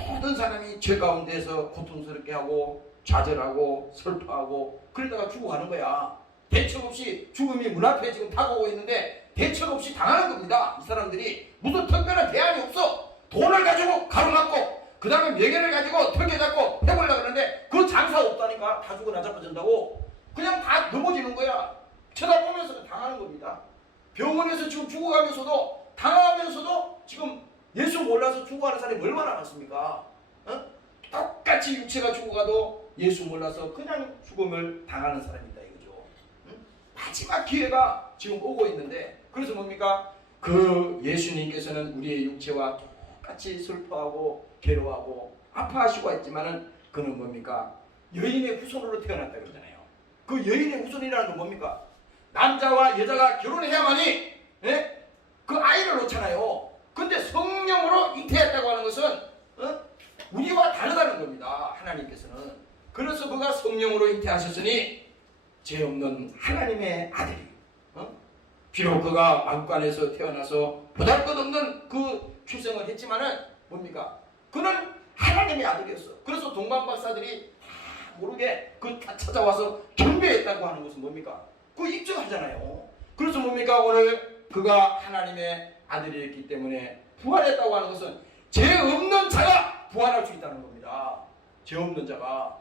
모든 사람이 죄 가운데서 고통스럽게 하고 좌절하고 슬퍼하고 그러다가 죽어가는 거야. 대책 없이 죽음이 문 앞에 지금 다가오고 있는데 대책 없이 당하는 겁니다. 이 사람들이 무슨 특별한 대안이 없어. 돈을 가지고 가로막고 그 다음에 명예를 가지고 턱에 잡고 해보려고 그러는데 그 장사 없다니까. 다 죽어 나자빠진다고 그냥 다 넘어지는 거야. 쳐다보면서 당하는 겁니다. 병원에서 지금 죽어가면서도 당하면서도 지금 예수 몰라서 죽어가는 사람이 얼마나 많습니까? 똑같이 육체가 죽어가도 예수 몰라서 그냥 죽음을 당하는 사람이다 이거죠. 응? 마지막 기회가 지금 오고 있는데, 그래서 뭡니까? 그 예수님께서는 우리의 육체와 똑같이 슬퍼하고 괴로워하고 아파하시고 했지만은 그는 뭡니까? 여인의 후손으로 태어났다 그러잖아요. 그 여인의 후손이라는 건 뭡니까? 남자와 여자가 결혼해야만이, 예? 그 아이를 놓잖아요. 근데 성령으로 잉태했다고 하는 것은 우리와 다르다는 겁니다. 하나님께서는. 그래서 그가 성령으로 잉태하셨으니 죄 없는 하나님의 아들이, 비록 그가 왕관에서 태어나서 보잘것없는 그 출생을 했지만은 뭡니까? 그는 하나님의 아들이었어. 그래서 동방 박사들이 다 모르게 그 다 찾아와서 경배했다고 하는 것은 뭡니까? 그 입증하잖아요. 그래서 뭡니까? 오늘 그가 하나님의 아들이었기 때문에 부활했다고 하는 것은 죄 없는 자가 부활할 수 있다는 겁니다. 죄 없는 자가.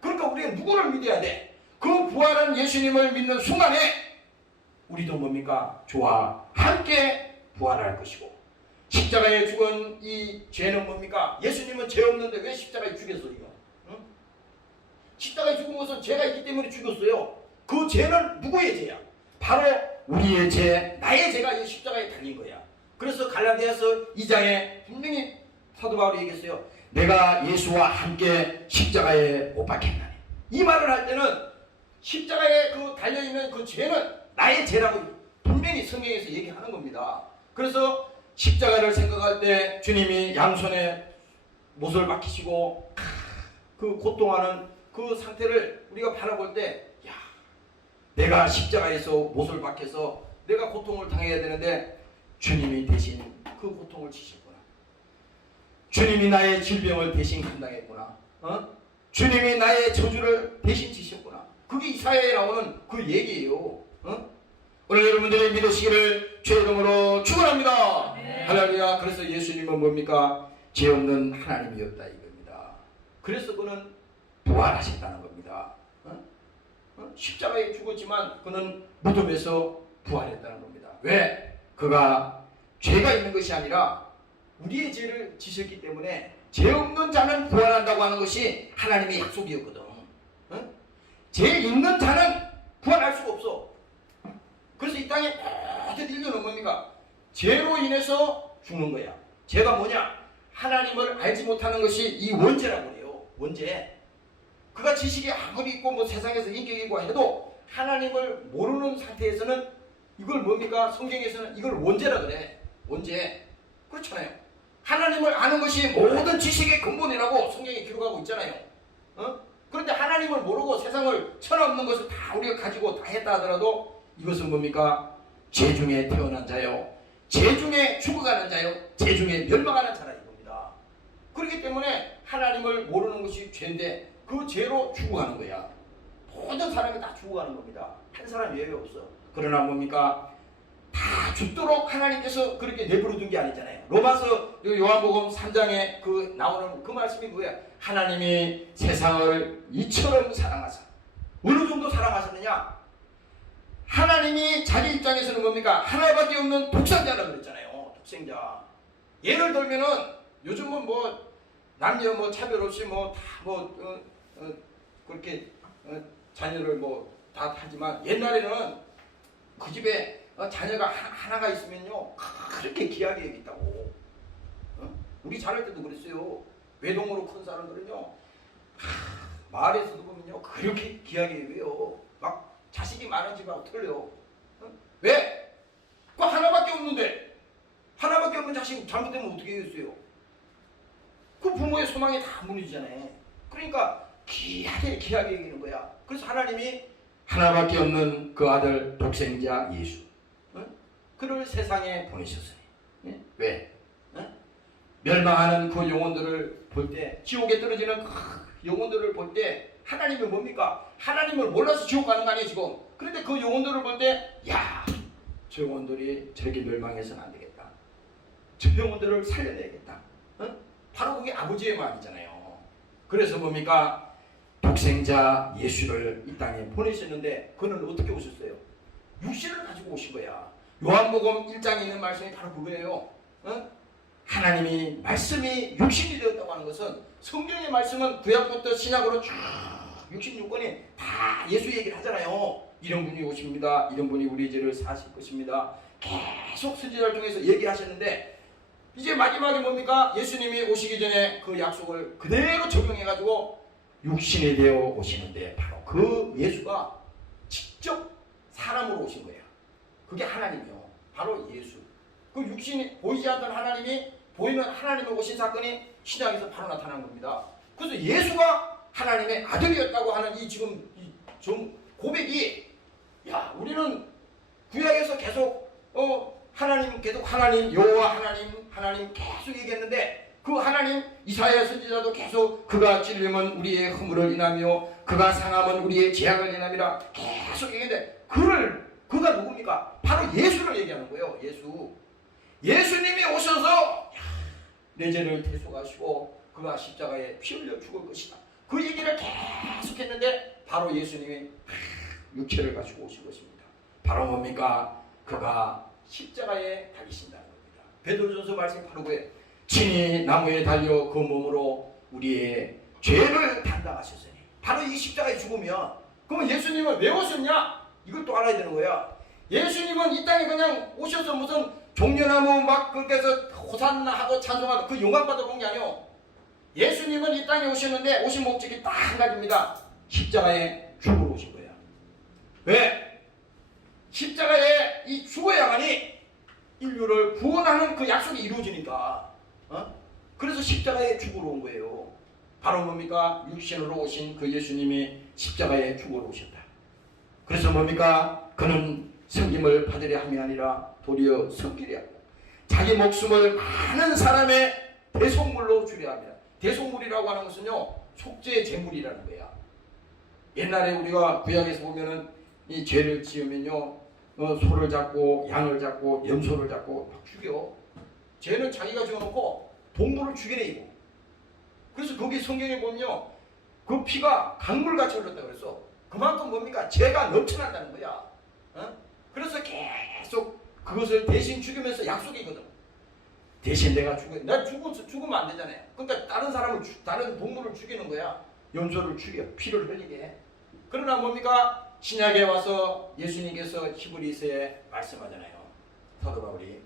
그러니까 우리가 누구를 믿어야 돼? 그 부활한 예수님을 믿는 순간에 우리도 뭡니까? 저와 함께 부활할 것이고, 십자가에 죽은 이 죄는 뭡니까? 예수님은 죄 없는데 왜 십자가에 죽였어 이거? 응? 십자가에 죽은 것은 죄가 있기 때문에 죽였어요. 그 죄는 누구의 죄야? 바로 우리의 죄, 나의 죄가 이 십자가에 달린 거야. 그래서 갈라디아서 2장에 분명히 사도 바울이 얘기했어요. 내가 예수와 함께 십자가에 못 박혔나니. 이 말을 할 때는 십자가에 그 달려있는 그 죄는 나의 죄라고 분명히 성경에서 얘기하는 겁니다. 그래서 십자가를 생각할 때 주님이 양손에 못을 박히시고 그 고통하는 그 상태를 우리가 바라볼 때, 야, 내가 십자가에서 못을 박혀서 내가 고통을 당해야 되는데 주님이 대신 그 고통을 지셨구나. 주님이 나의 질병을 대신 감당했구나. 주님이 나의 저주를 대신 지셨구나. 그게 이사야에 나오는 그 얘기예요. 오늘 여러분들이 믿으시기를 주의 이름으로 축원합니다. 네. 할렐루야. 그래서 예수님은 뭡니까? 죄 없는 하나님이었다 이겁니다. 그래서 그는 부활하셨다는 겁니다. 십자가에 죽었지만 그는 무덤에서 부활했다는 겁니다. 왜? 그가 죄가 있는 것이 아니라 우리의 죄를 지셨기 때문에 죄 없는 자는 부활한다고 하는 것이 하나님의 약속이었거든. 죄 있는 자는 부활할 수가 없어. 그래서 이 땅에 모든 인류는 뭡니까? 죄로 인해서 죽는 거야. 죄가 뭐냐? 하나님을 알지 못하는 것이 이 원죄라고 그래요. 원죄. 그가 지식이 아무리 있고 뭐 세상에서 인격이 있고 해도 하나님을 모르는 상태에서는 이걸 뭡니까? 성경에서는 이걸 원죄라 그래. 원죄. 그렇잖아요. 하나님을 아는 것이 모든 지식의 근본이라고 성경이 기록하고 있잖아요. 그런데 하나님을 모르고 세상을 천없는 것을 다 우리가 가지고 다 했다 하더라도 이것은 뭡니까? 죄 중에 태어난 자요, 죄 중에 죽어가는 자요, 죄 중에 멸망하는 자라 이겁니다. 그렇기 때문에 하나님을 모르는 것이 죄인데 그 죄로 죽어가는 거야. 모든 사람이 다 죽어가는 겁니다. 한 사람 예외 없어. 그러나 뭡니까? 다 죽도록 하나님께서 그렇게 내버려 둔 게 아니잖아요. 로마서 요한복음 3장에 그 나오는 그 말씀이 뭐야? 하나님이 세상을 이처럼 사랑하사. 어느 정도 사랑하셨느냐? 하나님이 자기 입장에서는 뭡니까? 하나밖에 없는 독생자라고 그랬잖아요. 독생자. 예를 들면은 요즘은 뭐 남녀 뭐 차별 없이 뭐 다 뭐 그렇게 자녀를 뭐 다 하지만 옛날에는 그 집에 자녀가 하나가 있으면요 그렇게 귀하게 여겼다고. 우리 자랄 때도 그랬어요. 외동으로 큰 사람들은요 마을에서도 보면요 그렇게 귀하게 여겨요. 막 자식이 많은 집하고 틀려. 왜? 그 하나밖에 없는데 하나밖에 없는 자식 잘못되면 어떻게 해겠어요? 그 부모의 소망이 다 무너지잖아요. 그러니까 귀하게 여기는 거야. 그래서 하나님이 하나밖에 없는 그 아들 독생자 예수 그를 세상에 보내셨어요. 왜? 멸망하는 그 영혼들을 볼 때, 지옥에 떨어지는 그 영혼들을 볼 때 하나님이 뭡니까? 하나님을 몰라서 지옥 가는 거 아니에요 지금. 그런데 그 영혼들을 볼 때 야, 저 영혼들이 저렇게 멸망해서는 안 되겠다. 저 영혼들을 살려내야겠다. 바로 그게 아버지의 마음이잖아요. 그래서 뭡니까? 독생자 예수를 이 땅에 보내셨는데 그는 어떻게 오셨어요? 육신을 가지고 오신 거야. 요한복음 1장에 있는 말씀이 바로 그거예요. 하나님이 말씀이 육신이 되었다고 하는 것은 성경의 말씀은 구약부터 신약으로 쭉 66권이 다 예수 얘기를 하잖아요. 이런 분이 오십니다. 이런 분이 우리 죄를 사실 것입니다. 계속 선지자를 통해서 얘기하셨는데 이제 마지막에 뭡니까? 예수님이 오시기 전에 그 약속을 그대로 적용해가지고 육신이 되어 오시는데 바로 그 예수가 직접 사람으로 오신 거예요. 그게 하나님이요. 바로 예수. 그 육신이 보이지 않던 하나님이 보이는 하나님을 오신 사건이 신약에서 바로 나타난 겁니다. 그래서 예수가 하나님의 아들이었다고 하는 이 지금 좀 고백이 야 우리는 구약에서 계속 하나님 계속 하나님 여호와 하나님 계속 얘기했는데 그 하나님 이사야 선지자도 계속 그가 찔림은 우리의 허물을 인하며 그가 상함은 우리의 죄악을 인함이라 계속 얘기했는데 그가 누굽니까? 바로 예수를 얘기하는 거예요. 예수님이 오셔서 내 죄를 대속하시고 그가 십자가에 피 흘려 죽을 것이다. 그 얘기를 계속했는데 바로 예수님이 육체를 가지고 오신 것입니다. 바로 뭡니까? 그가 십자가에 달리신다는 겁니다. 베드로전서 말씀 바로 그에 친히 나무에 달려 그 몸으로 우리의 죄를 담당하셨으니 바로 이 십자가의 죽으면 그러면 예수님은 왜 오셨냐? 이걸 또 알아야 되는 거야. 예수님은 이 땅에 그냥 오셔서 무슨 종려나무 막 그렇게 해서 호산나 하고 찬송하고 그 영광 받으러 온 게 아니요. 예수님은 이 땅에 오셨는데 오신 목적이 딱 한 가지입니다. 십자가에 죽으러 오신 거예요. 왜? 십자가에 이 죽어야만이 인류를 구원하는 그 약속이 이루어지니까. 그래서 십자가에 죽으러 온 거예요. 바로 뭡니까? 육신으로 오신 그 예수님이 십자가에 죽으러 오셨다. 그래서 뭡니까? 그는 섬김을 받으려 함이 아니라 도리어 섬기려 하고 자기 목숨을 많은 사람의 대속물로 주려 합니다. 대속물이라고 하는 것은요 속죄 제물이라는 거야. 옛날에 우리가 구약에서 보면은 이 죄를 지으면요 소를 잡고 양을 잡고 염소를 잡고 막 죽여. 죄는 자기가 지어놓고 동물을 죽여내고. 그래서 거기 성경에 보면요 그 피가 강물같이 흘렀다 그랬어. 그만큼 뭡니까? 죄가 넘쳐난다는 거야. 그래서 계속 그것을 대신 죽이면서 약속이거든. 대신 내가 죽으면 안 되잖아요. 그러니까 다른 사람을 다른 동물을 죽이는 거야. 염소를 죽여 피를 흘리게 해. 그러나 뭡니까? 신약에 와서 예수님께서 히브리서에 말씀하잖아요. 사도 바울이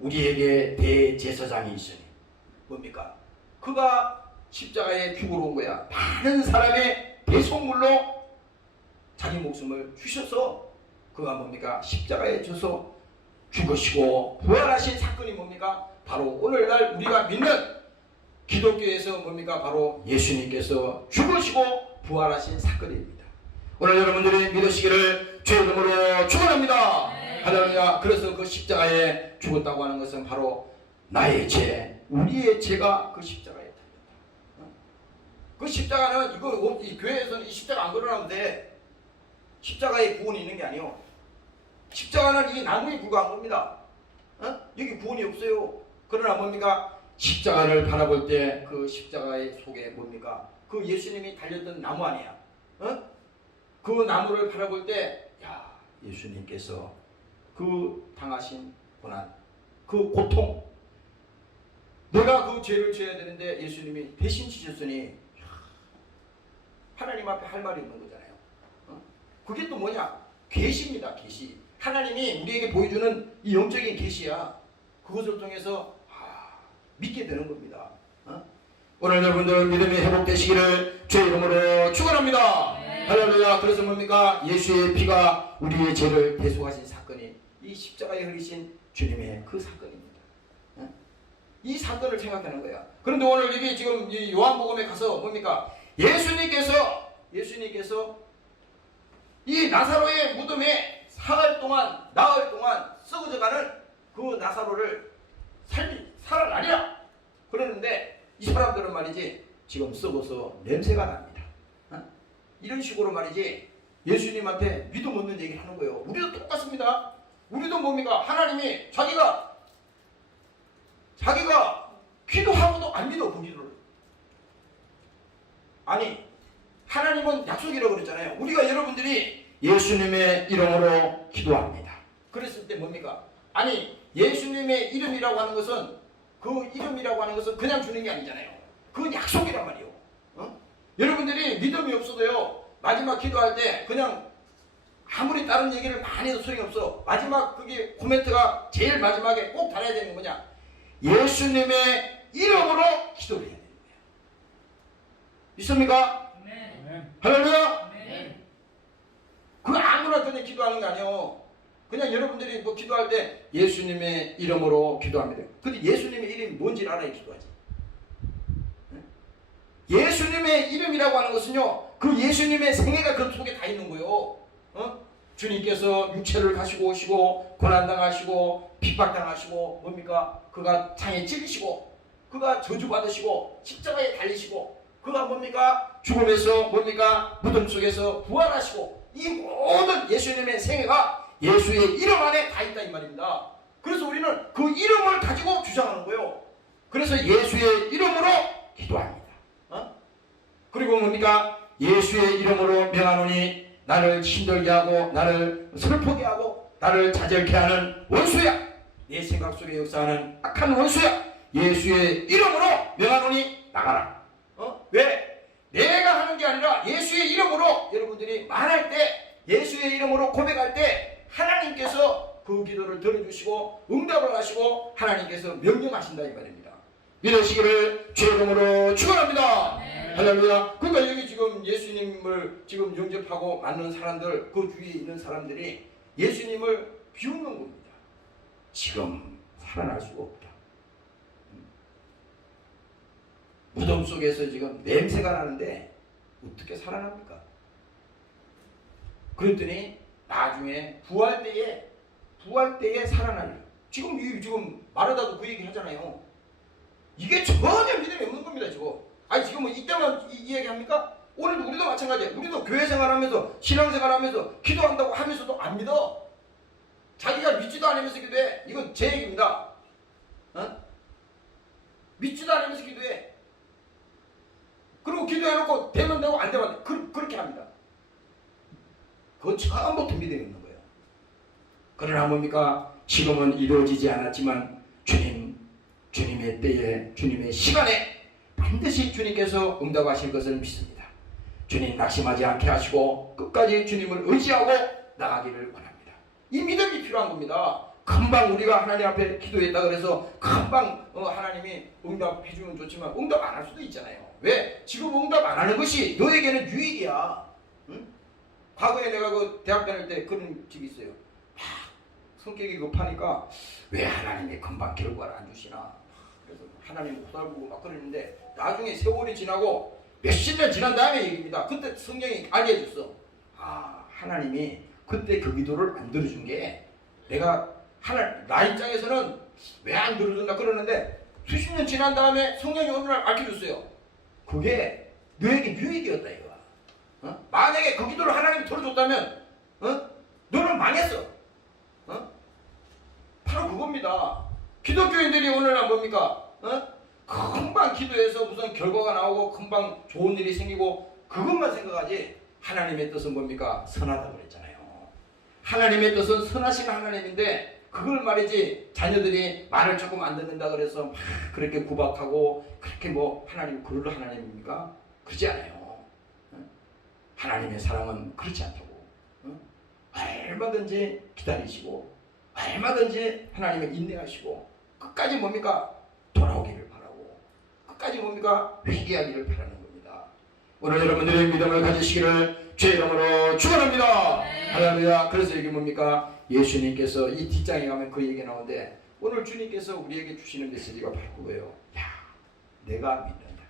우리에게 대제사장이 있으니 뭡니까? 그가 십자가에 죽으러 온 거야. 많은 사람의 대속물로 자기 목숨을 주셔서 그가 뭡니까? 십자가에 져서 죽으시고 부활하신 사건이 뭡니까? 바로 오늘날 우리가 믿는 기독교에서 뭡니까? 바로 예수님께서 죽으시고 부활하신 사건입니다. 오늘 여러분들이 믿으시기를 주의 이름으로 축원합니다. 할렐루야. 그래서 그 십자가에 죽었다고 하는 것은 바로 나의 죄, 우리의 죄가 그 십자가에 달렸다. 그 십자가는 이 교회에서는 이 십자가 안 걸어놔도 돼. 십자가에 구원이 있는 게 아니요. 십자가는 이 나무에 불과한 겁니다. 여기 구원이 없어요. 그러나 뭡니까? 십자가를 바라볼 때 그 십자가의 속에 뭡니까? 그 예수님이 달렸던 나무 아니야. 그 나무를 바라볼 때 야, 예수님께서 그 당하신 고난, 그 고통, 내가 그 죄를 져야 되는데 예수님이 대신 지셨으니 하나님 앞에 할 말이 없는 거잖아요. 그게 또 뭐냐? 계시입니다. 계시. 하나님이 우리에게 보여주는 이 영적인 계시야. 그것을 통해서 믿게 되는 겁니다. 오늘 여러분들 믿음이 회복되시기를 주의 이름으로 축원합니다. 할렐루야. 그래서 뭡니까? 예수의 피가 우리의 죄를 대속하신 사건이 이 십자가에 흘리신 주님의 그 사건입니다. 이 사건을 생각하는 거야. 그런데 오늘 여기 지금 이 요한복음에 가서 뭡니까? 예수님께서 이 나사로의 무덤에 나흘 동안 썩어져가는 그 나사로를 살아나리라 그러는데 이 사람들은 말이지 지금 썩어서 냄새가 납니다. 이런 식으로 말이지 예수님한테 믿음 없는 얘기를 하는 거예요. 우리도 똑같습니다. 우리도 뭡니까? 하나님이 자기가 기도하고도 안 믿어. 그 기도를. 아니 하나님은 약속이라고 그랬잖아요. 우리가 여러분들이 예수님의 이름으로 기도합니다. 그랬을 때 뭡니까? 아니 예수님의 이름이라고 하는 것은 그 이름이라고 하는 것은 그냥 주는 게 아니잖아요. 그건 약속이란 말이에요. 여러분들이 믿음이 없어도요, 마지막 기도할 때 그냥 아무리 다른 얘기를 많이 해도 소용이 없어. 마지막 그게 코멘트가 제일 마지막에 꼭 달아야 되는 게 뭐냐? 예수님의 이름으로 기도를 해야 되는 거예요. 있습니까? 네. 할렐루야? 네. 그 아무나 그냥 기도하는 거 아니에요. 그냥 여러분들이 뭐 기도할 때 예수님의 이름으로 기도합니다. 근데 예수님의 이름이 뭔지 알아야 기도하지. 예수님의 이름이라고 하는 것은요, 그 예수님의 생애가 그 속에 다 있는 거예요. 주님께서 육체를 가시고 오시고 고난당하시고 핍박당하시고 뭡니까? 그가 창에 찔리시고 그가 저주받으시고 십자가에 달리시고 그가 뭡니까? 죽음에서 뭡니까? 무덤 속에서 부활하시고 이 모든 예수님의 생애가 예수의 이름 안에 다 있다 이 말입니다. 그래서 우리는 그 이름을 가지고 주장하는 거예요. 그래서 예수의 이름으로 기도합니다. 그리고 뭡니까? 예수의 이름으로 명하노니 나를 힘들게 하고 나를 슬프게 하고 나를 좌절케 하는 원수야. 내 생각 속에 역사하는 악한 원수야. 예수의 이름으로 명하노니 나가라. 왜? 내가 하는 게 아니라 예수의 이름으로 여러분들이 말할 때, 예수의 이름으로 고백할 때 하나님께서 그 기도를 들어주시고 응답을 하시고 하나님께서 명령하신다 이 말입니다. 믿으시기를 주의 이름으로 축원합니다. 할렐루야. 그러니까 여기 지금 예수님을 지금 영접하고 맞는 사람들, 그 주위에 있는 사람들이 예수님을 비웃는 겁니다. 지금 살아날 수가 없다. 무덤 속에서 지금 냄새가 나는데 어떻게 살아납니까? 그랬더니 나중에 부활 때에 살아날. 지금 마르다도 그 얘기 하잖아요. 이게 전혀 믿음이 없는 겁니다. 아니 지금 뭐 이때만 이 얘기 합니까? 오늘도 우리도 마찬가지예요. 우리도 교회 생활하면서 신앙생활하면서 기도한다고 하면서도 안 믿어. 자기가 믿지도 않으면서 기도해. 이건 제 얘기입니다. 믿지도 않으면서 기도해. 그리고 기도해놓고 되면 되고 안 되면 안 돼. 그렇게 합니다. 그건 처음부터 믿음이 없는 거예요. 그러나 뭡니까? 지금은 이루어지지 않았지만 주님의 때에, 주님의 시간에 반드시 주님께서 응답하실 것을 믿습니다. 주님 낙심하지 않게 하시고 끝까지 주님을 의지하고 나가기를 원합니다. 이 믿음이 필요한 겁니다. 금방 우리가 하나님 앞에 기도했다 그래서 금방 하나님이 응답해 주면 좋지만 응답 안 할 수도 있잖아요. 왜? 지금 응답 안 하는 것이 너에게는 유익이야. 응? 과거에 내가 그 대학 다닐 때 그런 집이 있어요. 막 성격이 급하니까 왜 하나님이 금방 결과를 안 주시나. 그래서 하나님 호달구고 막 그러는데 나중에 세월이 지나고 몇십 년 지난 다음에 얘기입니다. 그때 성경이 알게 해줬어. 아, 하나님이 그때 그 기도를 안 들어준 게 내가 나 입장에서는 왜 안 들어준다 그러는데 수십 년 지난 다음에 성령이 어느 날 알려줬어요. 그게 너에게 유익이었다 이거야. 만약에 그 기도를 하나님이 들어줬다면 너는 망했어. 바로 그겁니다. 기독교인들이 오늘날 뭡니까? 금방 기도해서 무슨 결과가 나오고 금방 좋은 일이 생기고 그것만 생각하지 하나님의 뜻은 뭡니까? 선하다고 그랬잖아요. 하나님의 뜻은 선하신 하나님인데 그걸 말이지 자녀들이 말을 조금 안 듣는다 그래서 막 그렇게 구박하고 그렇게 뭐 하나님 그럴 하나님입니까? 그렇지 않아요. 하나님의 사랑은 그렇지 않다고. 얼마든지 기다리시고 얼마든지 하나님의 인내하시고 끝까지 뭡니까? 돌아오기를 바라고 끝까지 뭡니까? 회개하기를 바라는 겁니다. 오늘 여러분들의 믿음을 가지시기를 주의 이름으로 축원합니다. 할렐루야. 그래서 이게 뭡니까? 예수님께서 이 뒷장에 가면 그 얘기 나오는데 오늘 주님께서 우리에게 주시는 메시지가 바로 그거예요. 야, 내가 믿느냐?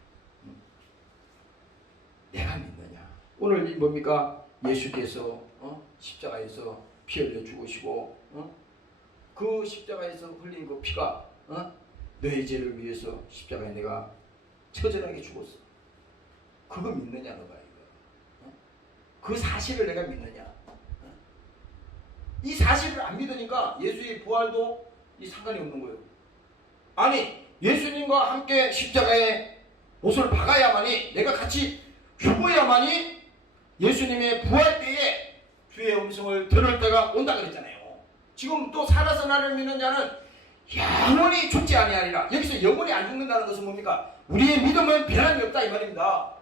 내가 믿느냐? 오늘 이 뭡니까? 예수께서 십자가에서 피 흘려 죽으시고 그 십자가에서 흘린 그 피가 너의 죄를 위해서 십자가에 내가 처절하게 죽었어. 그거 믿느냐 너가 이거? 그 사실을 내가 믿느냐? 이 사실을 안 믿으니까 예수의 부활도 이 상관이 없는 거예요. 아니 예수님과 함께 십자가에 못을 박아야만이 내가 같이 죽어야만이 예수님의 부활 때에 주의 음성을 들을 때가 온다 그랬잖아요. 지금 또 살아서 나를 믿는 자는 영원히 죽지 아니하리라. 여기서 영원히 안 죽는다는 것은 뭡니까? 우리의 믿음은 변함이 없다 이 말입니다.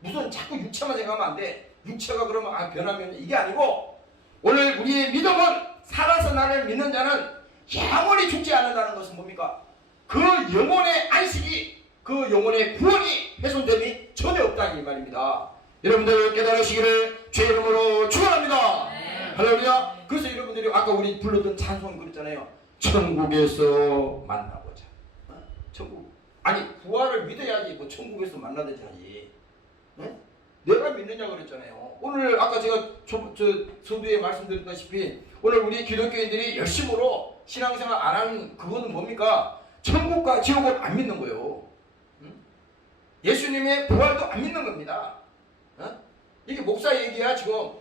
무슨 자꾸 육체만 생각하면 안 돼. 육체가 그러면 변함이 없네. 이게 아니고 오늘 우리의 믿음은 살아서 나를 믿는 자는 영원히 죽지 않는다는 것은 뭡니까? 그 영혼의 안식이, 그 영혼의 구원이 훼손됨이 전혀 없다 이 말입니다. 여러분들 깨달으시기를 주의 이름으로 축원합니다. 할렐루야. 그래서 여러분들이 아까 우리 불렀던 찬송 그랬잖아요. 천국에서 만나보자. 천국. 아니 부활을 믿어야지 뭐 천국에서 만나자지. 내가 믿느냐 그랬잖아요. 오늘 아까 제가 서두에 말씀드렸다시피 오늘 우리 기독교인들이 열심으로 신앙생활 안 하는 그거는 뭡니까? 천국과 지옥을 안 믿는 거예요. 예수님의 부활도 안 믿는 겁니다. 이게 목사 얘기야 지금.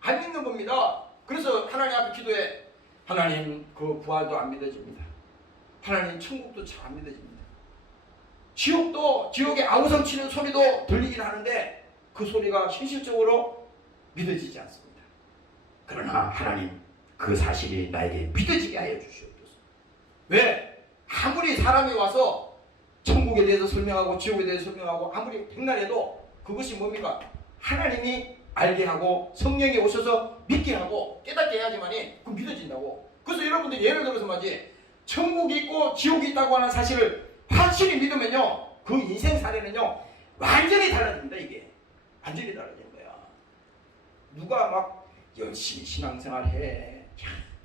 안 믿는 겁니다. 그래서 하나님 앞에 기도해. 하나님 그 부활도 안 믿어집니다. 하나님 천국도 잘 안 믿어집니다. 지옥도 지옥의 아우성 치는 소리도 들리긴 하는데 그 소리가 현실적으로 믿어지지 않습니다. 그러나 하나님 그 사실이 나에게 믿어지게 하여 주시옵소서. 왜? 아무리 사람이 와서 천국에 대해서 설명하고 지옥에 대해서 설명하고 아무리 백날해도 그것이 뭡니까? 하나님이 알게 하고 성령이 오셔서 믿게 하고 깨닫게 해야지만이 그 믿어진다고. 그래서 여러분들 예를 들어서 말이지 천국이 있고 지옥이 있다고 하는 사실을 확실히 믿으면요 그 인생 사례는요 완전히 달라집니다. 이게 완전히 달라지는 거야. 누가 막 열심히 신앙생활 해.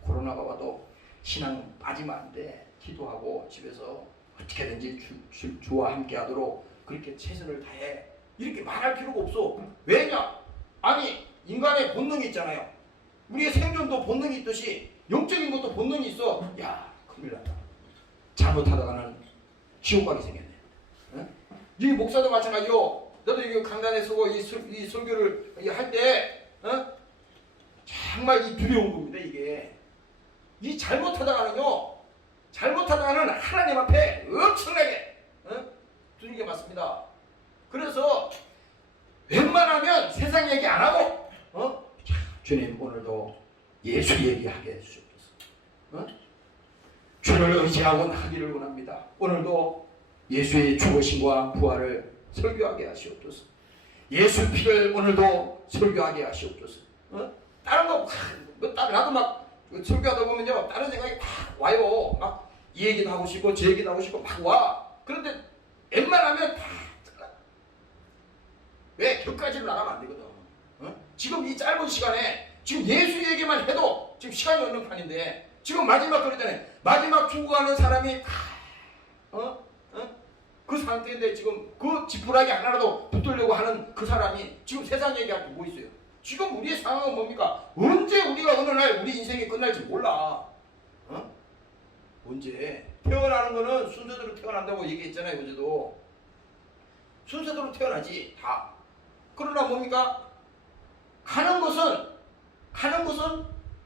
코로나가 와도 신앙 빠지면 안 돼. 기도하고 집에서 어떻게든지 주와 함께 하도록 그렇게 최선을 다해. 이렇게 말할 필요가 없어. 왜냐? 아니 인간의 본능이 있잖아요. 우리의 생존도 본능이 있듯이 영적인 것도 본능이 있어. 야 큰일 났다. 잘못하다가는 지옥 가게 생겼네. 이 목사도 마찬가지요. 나도 이거 강단에 서고 이 설교를 할 때 정말 이 두려운 겁니다. 이게 이 잘못하다가는 하나님 앞에 엄청나게 두는 게 맞습니다. 그래서 웬만하면 세상 얘기 안 하고 주님 오늘도 예수 얘기하게 해주옵소서. 주를 의지하고 나가기를 원합니다. 오늘도 예수의 죽으심과 부활을 설교하게 하시옵소서. 예수 피를 오늘도 설교하게 하시옵소서. 다른 거 나도 막 설교하다 보면요 다른 생각이 막 와요. 막 이 얘기도 하고 싶고 저 얘기도 하고 싶고 막 와. 그런데 웬만하면 다 왜 격까지로 나가면 안 되거든. 지금 이 짧은 시간에 지금 예수 얘기만 해도 지금 시간이 없는 판인데 지금 마지막 그러잖아요. 마지막 죽어가는 사람이 그 상태인데 지금 그 지푸라기 하나라도 붙들려고 하는 그 사람이 지금 세상 얘기하고 뭐 있어요. 지금 우리의 상황은 뭡니까? 언제 우리가 어느 날 우리 인생이 끝날지 몰라. 언제? 태어나는 거는 순서대로 태어난다고 얘기했잖아요. 어제도. 순서대로 태어나지 다. 그러나 뭡니까? 가는 것은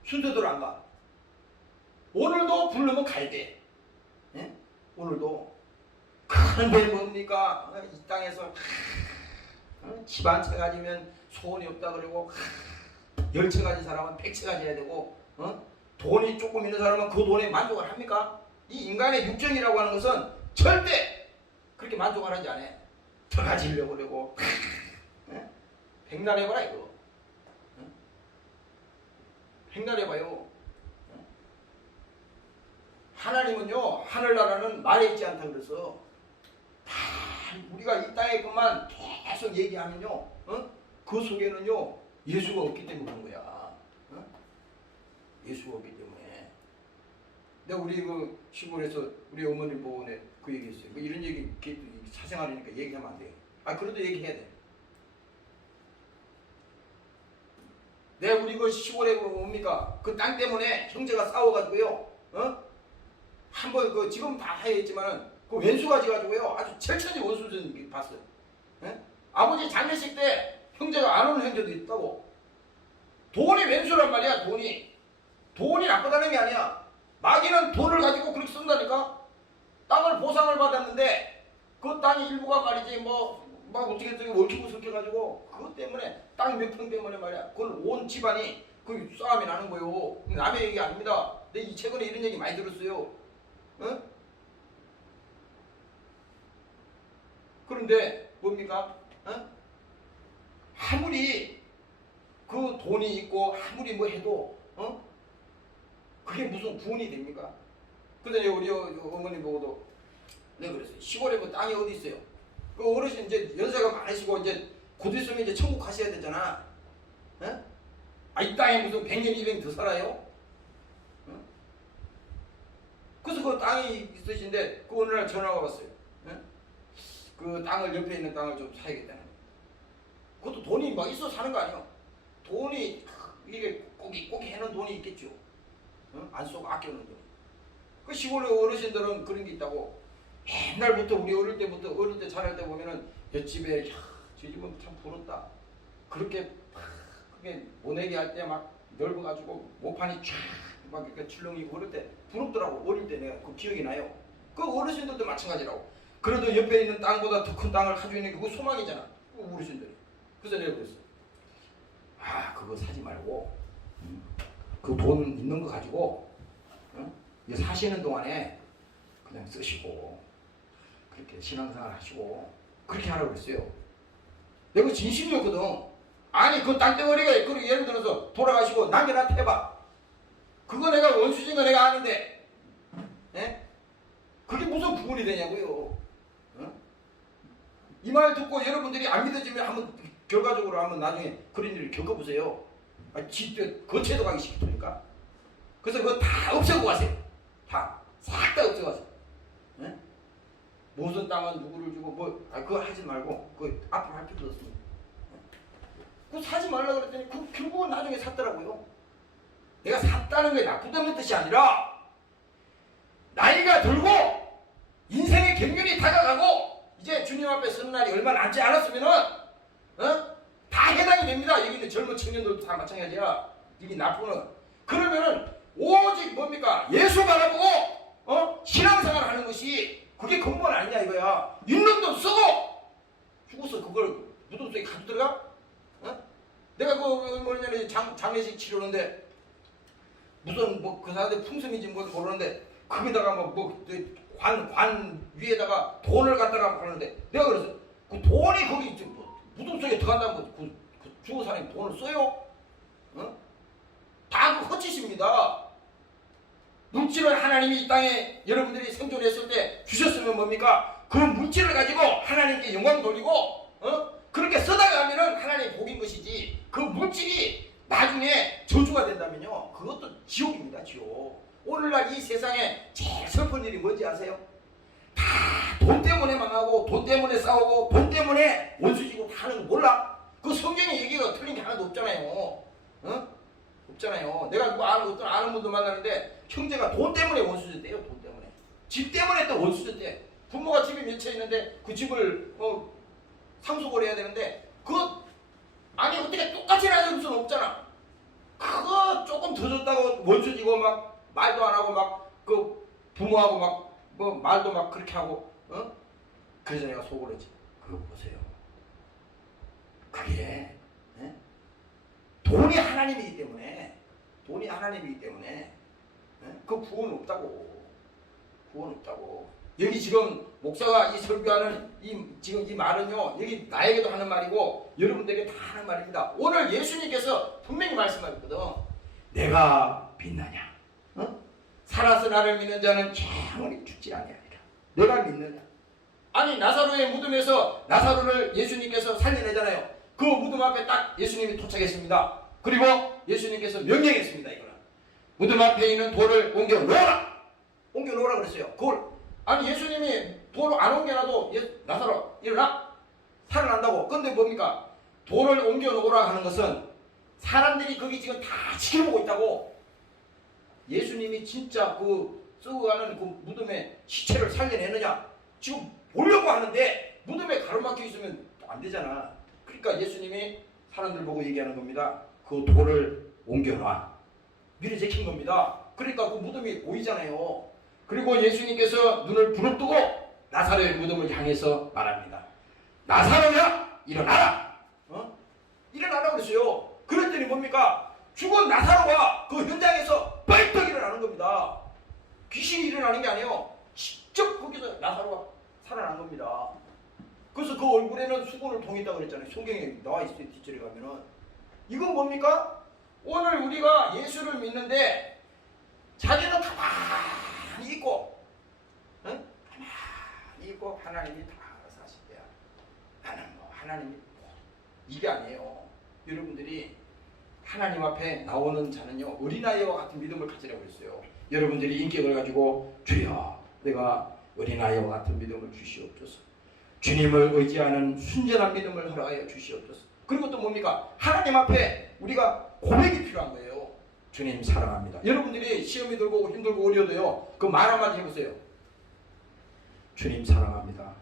순서대로 안 가. 오늘도 부르면 가야 돼. 오늘도. 그런데 뭡니까? 이 땅에서 집 한 채 가지면 소원이 없다 그러고 10채 가진 사람은 100채 가져야 되고 돈이 조금 있는 사람은 그 돈에 만족을 합니까? 이 인간의 육정이라고 하는 것은 절대 그렇게 만족을 하지 않아. 더 가지려고 그러고 백날 해봐라 이거. 백날 해봐요. 하나님은요 하늘나라는 말에 있지 않다 그래서 다 우리가 이 땅에 것만 계속 얘기하면요 그 속에는요 예수가 없기 때문에 그런 거야. 예수가 없기 때문에. 내가 우리 그 시골에서 우리 어머니 보고 그 얘기했어요. 뭐 이런 얘기 사생활이니까 얘기하면 안 돼. 그래도 얘기해야 돼. 내가 우리 그 시골에 뭡니까 그 땅 때문에 형제가 싸워가지고요 한번 그 지금 다 해했지만은 그 왼수가 지가지고요 아주 철천지 원수전 봤어요. 아버지 장례식 때 형제가 안 오는 형제도 있다고. 돈이 왼수란 말이야. 돈이 나쁘다는 게 아니야. 마귀는 돈을 가지고 그렇게 쓴다니까. 땅을 보상을 받았는데 그 땅의 일부가 말이지 막 어떻게 얽히고 섞여가지고 그것 때문에 땅 몇 평 때문에 말이야 그걸 온 집안이 그 싸움이 나는 거요. 남의 얘기 아닙니다. 근데 이 최근에 이런 얘기 많이 들었어요. 어? 그런데 뭡니까? 어? 아무리 그 돈이 있고 아무리 뭐 해도 그게 무슨 구원이 됩니까? 근데 우리 어머니 보고도 내가 그랬어요. 시골에 뭐 땅이 어디 있어요? 그 어르신 이제 연세가 많으시고 이제 곧 있으면 이제 천국 가셔야 되잖아. 어? 이 땅에 무슨 100년 200년 더 살아요? 어? 그래서 그 땅이 있으신데 그 어느 날 전화가 왔어요. 어? 그 땅을 옆에 있는 땅을 좀 사야겠다는. 그것도 돈이 막 있어 사는 거 아니에요? 돈이 이게 꼭 해놓은 돈이 있겠죠. 안 쓰고 아껴놓은 돈. 그 시골의 어르신들은 그런 게 있다고. 옛날부터 우리 어릴 때 자랄 때 보면은 옆집에 저 집은 참 부럽다. 그렇게 그게 모내기 할 때 막 넓어가지고 모판이 쫙막 이렇게 출렁이고 그럴 때 부럽더라고. 어릴 때 내가 그 기억이 나요. 그 어르신들도 마찬가지라고. 그래도 옆에 있는 땅보다 더 큰 땅을 가지고 있는 게 그거 소망이잖아. 그 어르신들이. 그래서 내가 그랬어. 그거 사지 말고 그 돈 있는 거 가지고 이거 사시는 동안에 그냥 쓰시고 그렇게 신앙생활 하시고 그렇게 하라고 그랬어요. 내가 진심이었거든. 아니 그 땅덩어리가 그 예를 들어서 돌아가시고 남겨놔 해봐. 그거 내가 원수진 거 내가 아는데 그게 무슨 구원이 되냐고요. 이 말 듣고 여러분들이 안 믿어지면 한번 결과적으로 한번 나중에 그런 일을 겪어보세요. 진짜 거체도 가기 싫으니까. 그래서 그거 다 없애고 가세요. 다 싹 다 없애고 가세요. 무슨 땅은 누구를 주고 그거 하지 말고 그거 앞으로 할 필요도 없습니다. 그거 사지 말라고 그랬더니 그 결국은 나중에 샀더라고요. 내가 샀다는 게 나쁘다는 뜻이 아니라 나이가 들고 인생의 경륜이 다가가고 이제 주님 앞에 서는 날이 얼마 남지 않았으면은 다 해당이 됩니다. 여기는 젊은 청년들도 다 마찬가지야. 이게 나쁘는. 그러면은 오직 뭡니까? 예수 바라보고 신앙생활 하는 것이 그게 근본 아니냐 이거야. 있는 돈 쓰고 죽어서 그걸 무덤 속에 가져 들어가? 내가 뭐냐면 장례식 치르는데 무슨 그 사람들 풍습인지 모르는데 거기다가 관 위에다가 돈을 갖다가 그러는데 내가 그래서 그 돈이 거기 무덤 속에 들어간다면 그 죽은 사람이 돈을 써요? 다 그 헛짓입니다. 물질을 하나님이 이 땅에 여러분들이 생존했을 때 주셨으면 뭡니까? 그 물질을 가지고 하나님께 영광 돌리고 그렇게 써다가면은 하나님의 복인 것이지 그 물질이 나중에 저주가 된다면요 그것도 지옥입니다. 지옥. 오늘날 이 세상에 제일 슬픈 일이 뭔지 아세요? 다 돈 때문에 망하고 돈 때문에 싸우고 돈 때문에 원수지고 다 하는 거 몰라? 그 성경의 얘기가 틀린 게 하나도 없잖아요. 없잖아요. 내가 어떤 아는 분들 만나는데 형제가 돈 때문에 원수졌대요. 돈 때문에. 집 때문에 또 원수졌대. 부모가 집이 몇 채 있는데 그 집을 상속을 해야 되는데 아니 어떻게 똑같이 나눌 수는 없잖아. 그거 조금 더 줬다고 원수지고 막 말도 안 하고 막 그 부모하고 막 말도 막 그렇게 하고 그래서 내가 속을 했지. 그거 보세요. 그게 돈이 하나님이기 때문에 그 구원 없다고. 여기 지금 목사가 이 설교하는 지금 이 말은요 여기 나에게도 하는 말이고 여러분들에게 다 하는 말입니다. 오늘 예수님께서 분명히 말씀하셨거든. 내가 믿느냐? 살아서 나를 믿는 자는 영원히 죽지 아니하리라. 내가 믿느냐? 아니 나사로의 무덤에서 나사로를 예수님께서 살려내잖아요. 그 무덤 앞에 딱 예수님이 도착했습니다. 그리고 예수님께서 명령했습니다. 이거는 무덤 앞에 있는 돌을 옮겨 놓으라 그랬어요. 그걸 아니 예수님이 돌을 안 옮겨놔도 나사로 일어나 살아난다고. 근데 뭡니까? 돌을 옮겨 놓으라 하는 것은 사람들이 거기 지금 다 지켜보고 있다고. 예수님이 진짜 썩어가는 그 무덤에 시체를 살려내느냐 지금 보려고 하는데 무덤에 가로막혀 있으면 안 되잖아. 그러니까 예수님이 사람들 보고 얘기하는 겁니다. 그 돌을 옮겨놔. 미리 제킨 겁니다. 그러니까 그 무덤이 보이잖아요. 그리고 예수님께서 눈을 부릅뜨고 나사로의 무덤을 향해서 말합니다. 나사로야 일어나라. 일어나라 그랬어요. 그랬더니 뭡니까? 죽은 나사로가 그 현장에서 벌떡 일어나는 겁니다. 귀신이 일어나는 게 아니에요. 직접 거기서 나사로가 살아난 겁니다. 그래서 그 얼굴에는 수건을 통했다고 그랬잖아요. 성경에 나와 있어요. 뒷절에 가면은. 이건 뭡니까? 오늘 우리가 예수를 믿는데 자기는 가만히 있고, 응? 가만히 있고 하나님이 다 알아서 하실 때야. 나는 뭐 하나님이 뭐 이게 아니에요. 여러분들이 하나님 앞에 나오는 자는요, 어린아이와 같은 믿음을 가지라고 그랬어요. 여러분들이 인격을 가지고 주여 내가 어린아이와 같은 믿음을 주시옵소서. 주님을 의지하는 순전한 믿음을 허락하여 주시옵소서. 그리고 또 뭡니까? 하나님 앞에 우리가 고백이 필요한 거예요. 주님 사랑합니다. 여러분들이 시험이 들고 힘들고 어려도요, 그 말 한마디 해보세요. 주님 사랑합니다.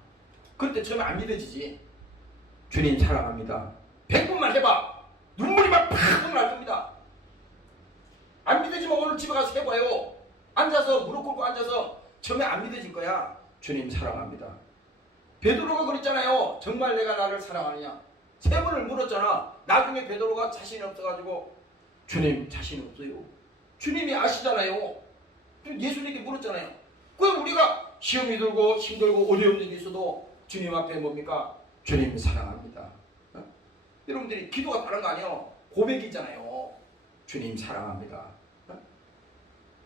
그럴 때 처음에 안 믿어지지. 주님 사랑합니다. 100번만 해봐. 눈물이 막 팍 날 겁니다. 안 믿어지면 오늘 집에 가서 해봐요. 앉아서 무릎 꿇고 앉아서 처음에 안 믿어질 거야. 주님 사랑합니다. 베드로가 그랬잖아요. 정말 내가 나를 사랑하느냐. 3번을 물었잖아. 나중에 베드로가 자신이 없어가지고 주님 자신 없어요. 주님이 아시잖아요. 예수님께 물었잖아요. 그럼 우리가 시험이 들고 힘들고 어려운 일이 있어도 주님 앞에 뭡니까? 주님 사랑합니다. 어? 여러분들이 기도가 다른 거 아니에요. 고백이잖아요. 주님 사랑합니다. 어?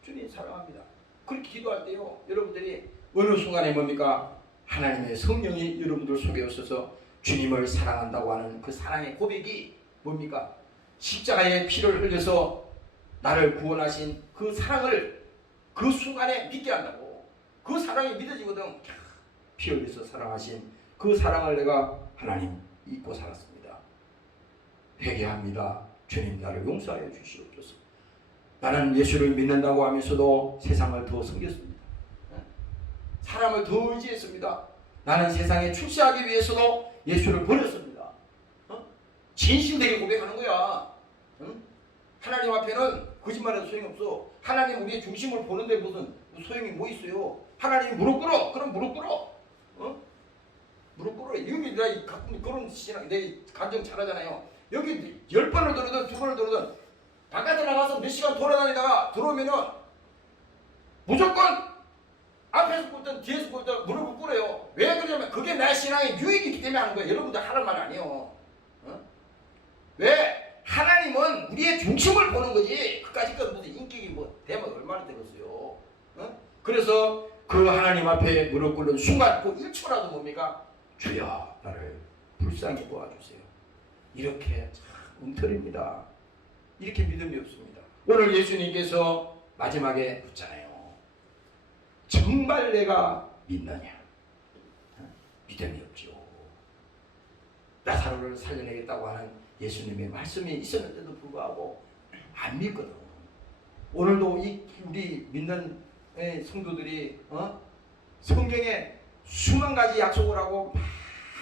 주님 사랑합니다. 그렇게 기도할 때요, 여러분들이 어느 순간에 뭡니까? 하나님의 성령이 여러분들 속에 오셔서 주님을 사랑한다고 하는 그 사랑의 고백이 뭡니까? 십자가의 피를 흘려서 나를 구원하신 그 사랑을 그 순간에 믿게 한다고. 그 사랑이 믿어지거든. 피 흘려서 사랑하신 그 사랑을 내가 하나님 잊고 살았습니다. 회개합니다. 주님 나를 용서하여 주시옵소서. 나는 예수를 믿는다고 하면서도 세상을 더 섬겼습니다. 사람을 더 의지했습니다. 나는 세상에 출세하기 위해서도 예수를 버렸습니다. 진실되게 고백하는 거야. 하나님 앞에는 거짓말해도 소용이 없어. 하나님 우리의 중심을 보는데 무슨 소용이 뭐 있어요? 하나님이 무릎 꿇어. 그럼 무릎 꿇어. 무릎 꿇어. 여기 내가 가끔 그런 신앙, 내 간증 잘하잖아요. 여기 10번을 들어든 2번을 들어든 바깥에 나가서 몇 시간 돌아다니다가 들어오면은 무조건 앞에서 꿇든 뒤에서 꿇든 무릎을 꿇어요. 왜 그러냐면 그게 내 신앙의 유익이기 때문에 하는 거예요. 여러분들 하는 말 아니에요. 왜? 하나님은 우리의 중심을 보는 거지. 그까짓 건 무슨 인격이 뭐 되면 얼마나 되겠어요. 그래서 그 하나님 앞에 무릎 꿇는 순간 그 1초라도 뭡니까? 주여 나를 불쌍히 도와주세요. 이렇게 참 웅털입니다. 이렇게 믿음이 없습니다. 오늘 예수님께서 마지막에 묻잖아요. 정말 내가 믿느냐? 믿음이 없죠. 나사로를 살려내겠다고 하는 예수님의 말씀이 있었는데도 불구하고 안 믿거든. 오늘도 우리 믿는 성도들이 성경에 수만 가지 약속을 하고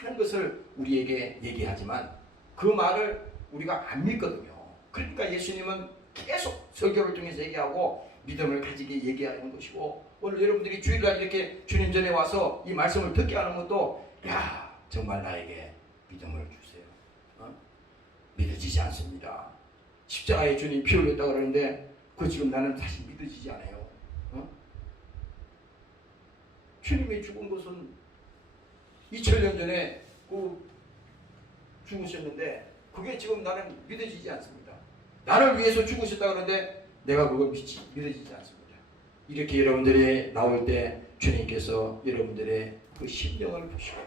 많은 것을 우리에게 얘기하지만 그 말을 우리가 안 믿거든요. 그러니까 예수님은 계속 설교를 통해서 얘기하고 믿음을 가지게 얘기하는 것이고, 오늘 여러분들이 주일날 이렇게 주님 전에 와서 이 말씀을 듣게 하는 것도 야 정말 나에게 믿음을 주세요. 믿어지지 않습니다. 십자가에 주님 피 흘렸다고 그러는데 그 지금 나는 사실 믿어지지 않아요. 주님이 죽은 것은 2000년 전에 죽으셨는데 그게 지금 나는 믿어지지 않습니다. 나를 위해서 죽으셨다 그러는데 내가 그걸 믿어지지 않습니다. 이렇게 여러분들이 나올 때 주님께서 여러분들의 그 심령을 보시고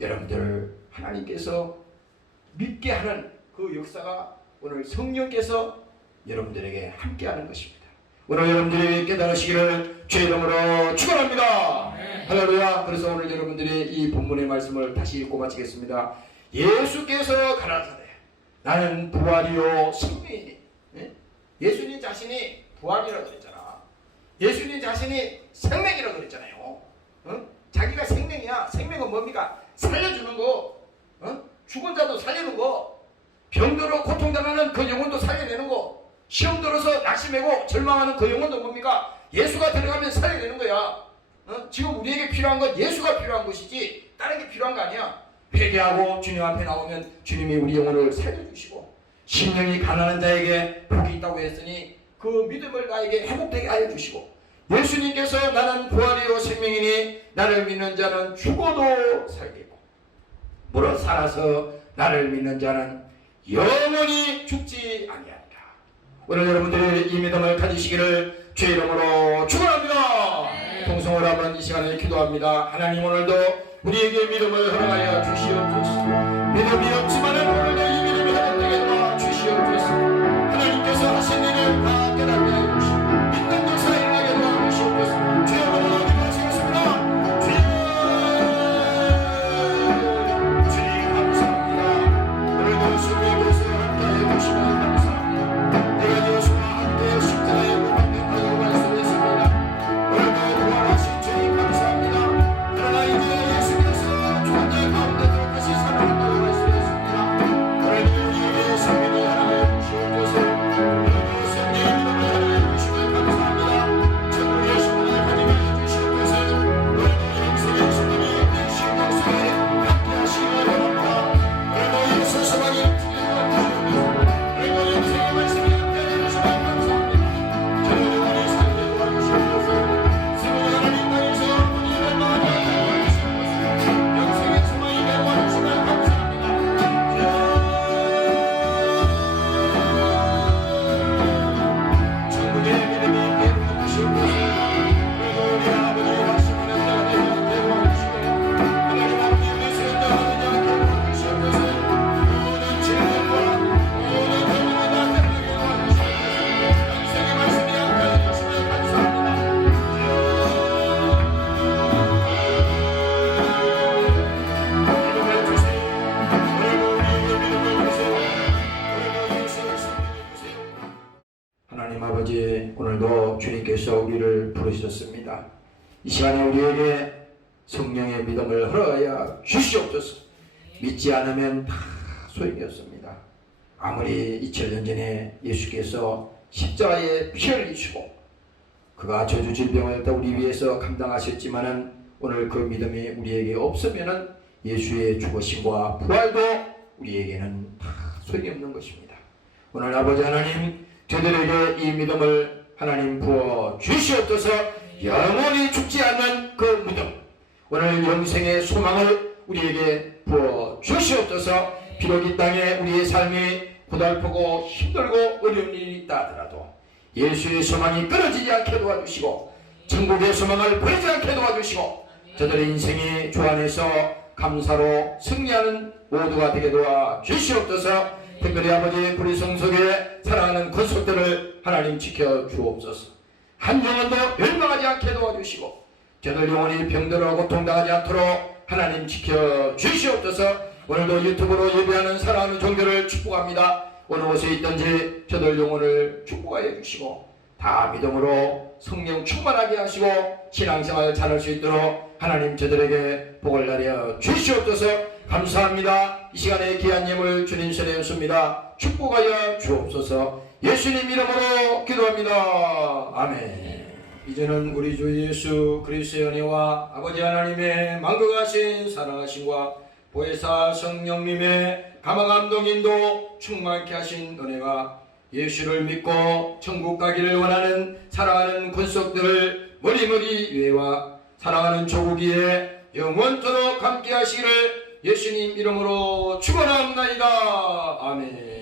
여러분들을 하나님께서 믿게 하는 그 역사가 오늘 성령께서 여러분들에게 함께하는 것입니다. 오늘 여러분들이 깨달으시기를 주의 이름으로 축원합니다. 할렐루야. 그래서 오늘 여러분들이 이 본문의 말씀을 다시 읽고 마치겠습니다. 예수께서 가라사대 나는 부활이요 생명이니. 예수님 자신이 부활이라고 그랬잖아. 예수님 자신이 생명이라고 그랬잖아요. 자기가 생명이야. 생명은 뭡니까? 살려주는 거. 죽은 자도 살리는 거. 병들어 고통당하는 그 영혼도 살려내는 거. 시험 들어서 낙심하고 절망하는 그 영혼도 뭡니까? 예수가 들어가면 살려내는 거야. 지금 우리에게 필요한 건 예수가 필요한 것이지 다른 게 필요한 거 아니야. 회개하고 주님 앞에 나오면 주님이 우리 영혼을 살려주시고 심령이 가난한 자에게 복이 있다고 했으니 그 믿음을 나에게 회복되게 하여 주시고, 예수님께서 나는 부활이요 생명이니 나를 믿는 자는 죽어도 살겠고 물어 살아서 나를 믿는 자는 영원히 죽지 아니하리라. 오늘 여러분들이 이 믿음을 가지시기를 주의 이름으로 축원합니다. 통성을 하면 이 시간에 기도합니다. 하나님, 오늘도 우리에게 믿음을 허락하여 주시옵소서. 믿음이 없지만은 오늘도 이 믿음이 회복되게 도와 주시옵소서. 하나님께서 하신 일을 다 깨닫게 하여 주시고 믿는 역사 일어나게 도와 주시옵소서. 주의 이름으로 기도하시겠습니다. 주님 감사합니다. 오늘도 수고의 곳을 함께 해주시면 감사합니다. 내가 예수와 함께 십자가에 못 박혔다고 말씀했습니다. 오늘도 부활하신 주님 감사합니다. 그러나 이제 예수께서 죽은 자 가운데서 다시 살아났다고 말씀했습니다. 오늘도 우리에게 생명이 하나님 주옵소서. 오늘도 생명의 믿음을 하나님 주시면 감사합니다. 천국의 신분을 가지게 해주시옵소서. 오늘도 영생의 신분이 되신 역사에 함께 하시기 바랍니다. 오늘도 예수 소망이 오늘도 영생의 말씀이 함께 해주시면 감사합니다. 저를 영원히 살게 도와주시옵소서. 생명의 하나님 나에서 우리를 만나게 해주시옵소서. 영생의 소망이 되어주시면 감사합니다. 천국의 믿음이 있게 도와주시옵소서. 그리고 우리 아버지 하시는 자가 되게 도와주시고 하나님 아버지 우리 세운자 하느냐 도와주시옵소서. 모든 질문과 모든 고민을 다 해결하게 도와주시옵소서. 영생의 말씀이 함께 해주시면 감사합니다. 믿음을 주세요. 오늘도 우리에게 믿음을 주세요. 오늘도 예수의 생명을 주세요. 하나님 아버지, 오늘도 주님께서 우리를 부르셨습니다. 이 시간에 우리에게 성령의 믿음을 허락하여 주시옵소서. 믿지 않으면 다 소용이 없습니다. 아무리 2000년 전에 예수께서 십자가에 피 흘리시고 그가 저주 질병을 다 우리 위해서 감당하셨지만은 오늘 그 믿음이 우리에게 없으면은 예수의 죽으심과 부활도 우리에게는 다 소용이 없는 것입니다. 오늘 아버지 하나님, 저들에게 이 믿음을 하나님 부어 주시옵소서. 영원히 죽지 않는 그 믿음, 오늘 영생의 소망을 우리에게 부어 주시옵소서. 비록 이 땅에 우리의 삶이 고달프고 힘들고 어려운 일이 있다 하더라도 예수의 소망이 끊어지지 않게 도와주시고 천국의 소망을 버리지 않게 도와주시고 저들의 인생이 주 안에서 감사로 승리하는 모두가 되게 도와 주시옵소서. 특별히 아버지 불의성 속에 사랑하는 권속들을 하나님 지켜 주옵소서. 한 영혼도 멸망하지 않게 도와주시고 저들 영혼이 병들어 고통당하지 않도록 하나님 지켜 주시옵소서. 오늘도 유튜브로 예배하는 사랑하는 종교를 축복합니다. 어느 곳에 있든지 저들 영혼을 축복하여 주시고 다 믿음으로 성령 충만하게 하시고 신앙생활 잘할 수 있도록 하나님 저들에게 복을 내려 주시옵소서. 감사합니다. 이 시간에 귀한 예물 주님 손에 얹습니다. 축복하여 주옵소서. 예수님 이름으로 기도합니다. 아멘. 이제는 우리 주 예수 그리스도의 은혜와 아버지 하나님의 만극하신 사랑하심과 보혜사 성령님의 감화감동인도 충만케 하신 은혜가 예수를 믿고 천국 가기를 원하는 사랑하는 권속들을 머리머리 위에와 사랑하는 조국 위에 영원토록 함께 하시기를 예수님 이름으로 축원합니다. 아멘.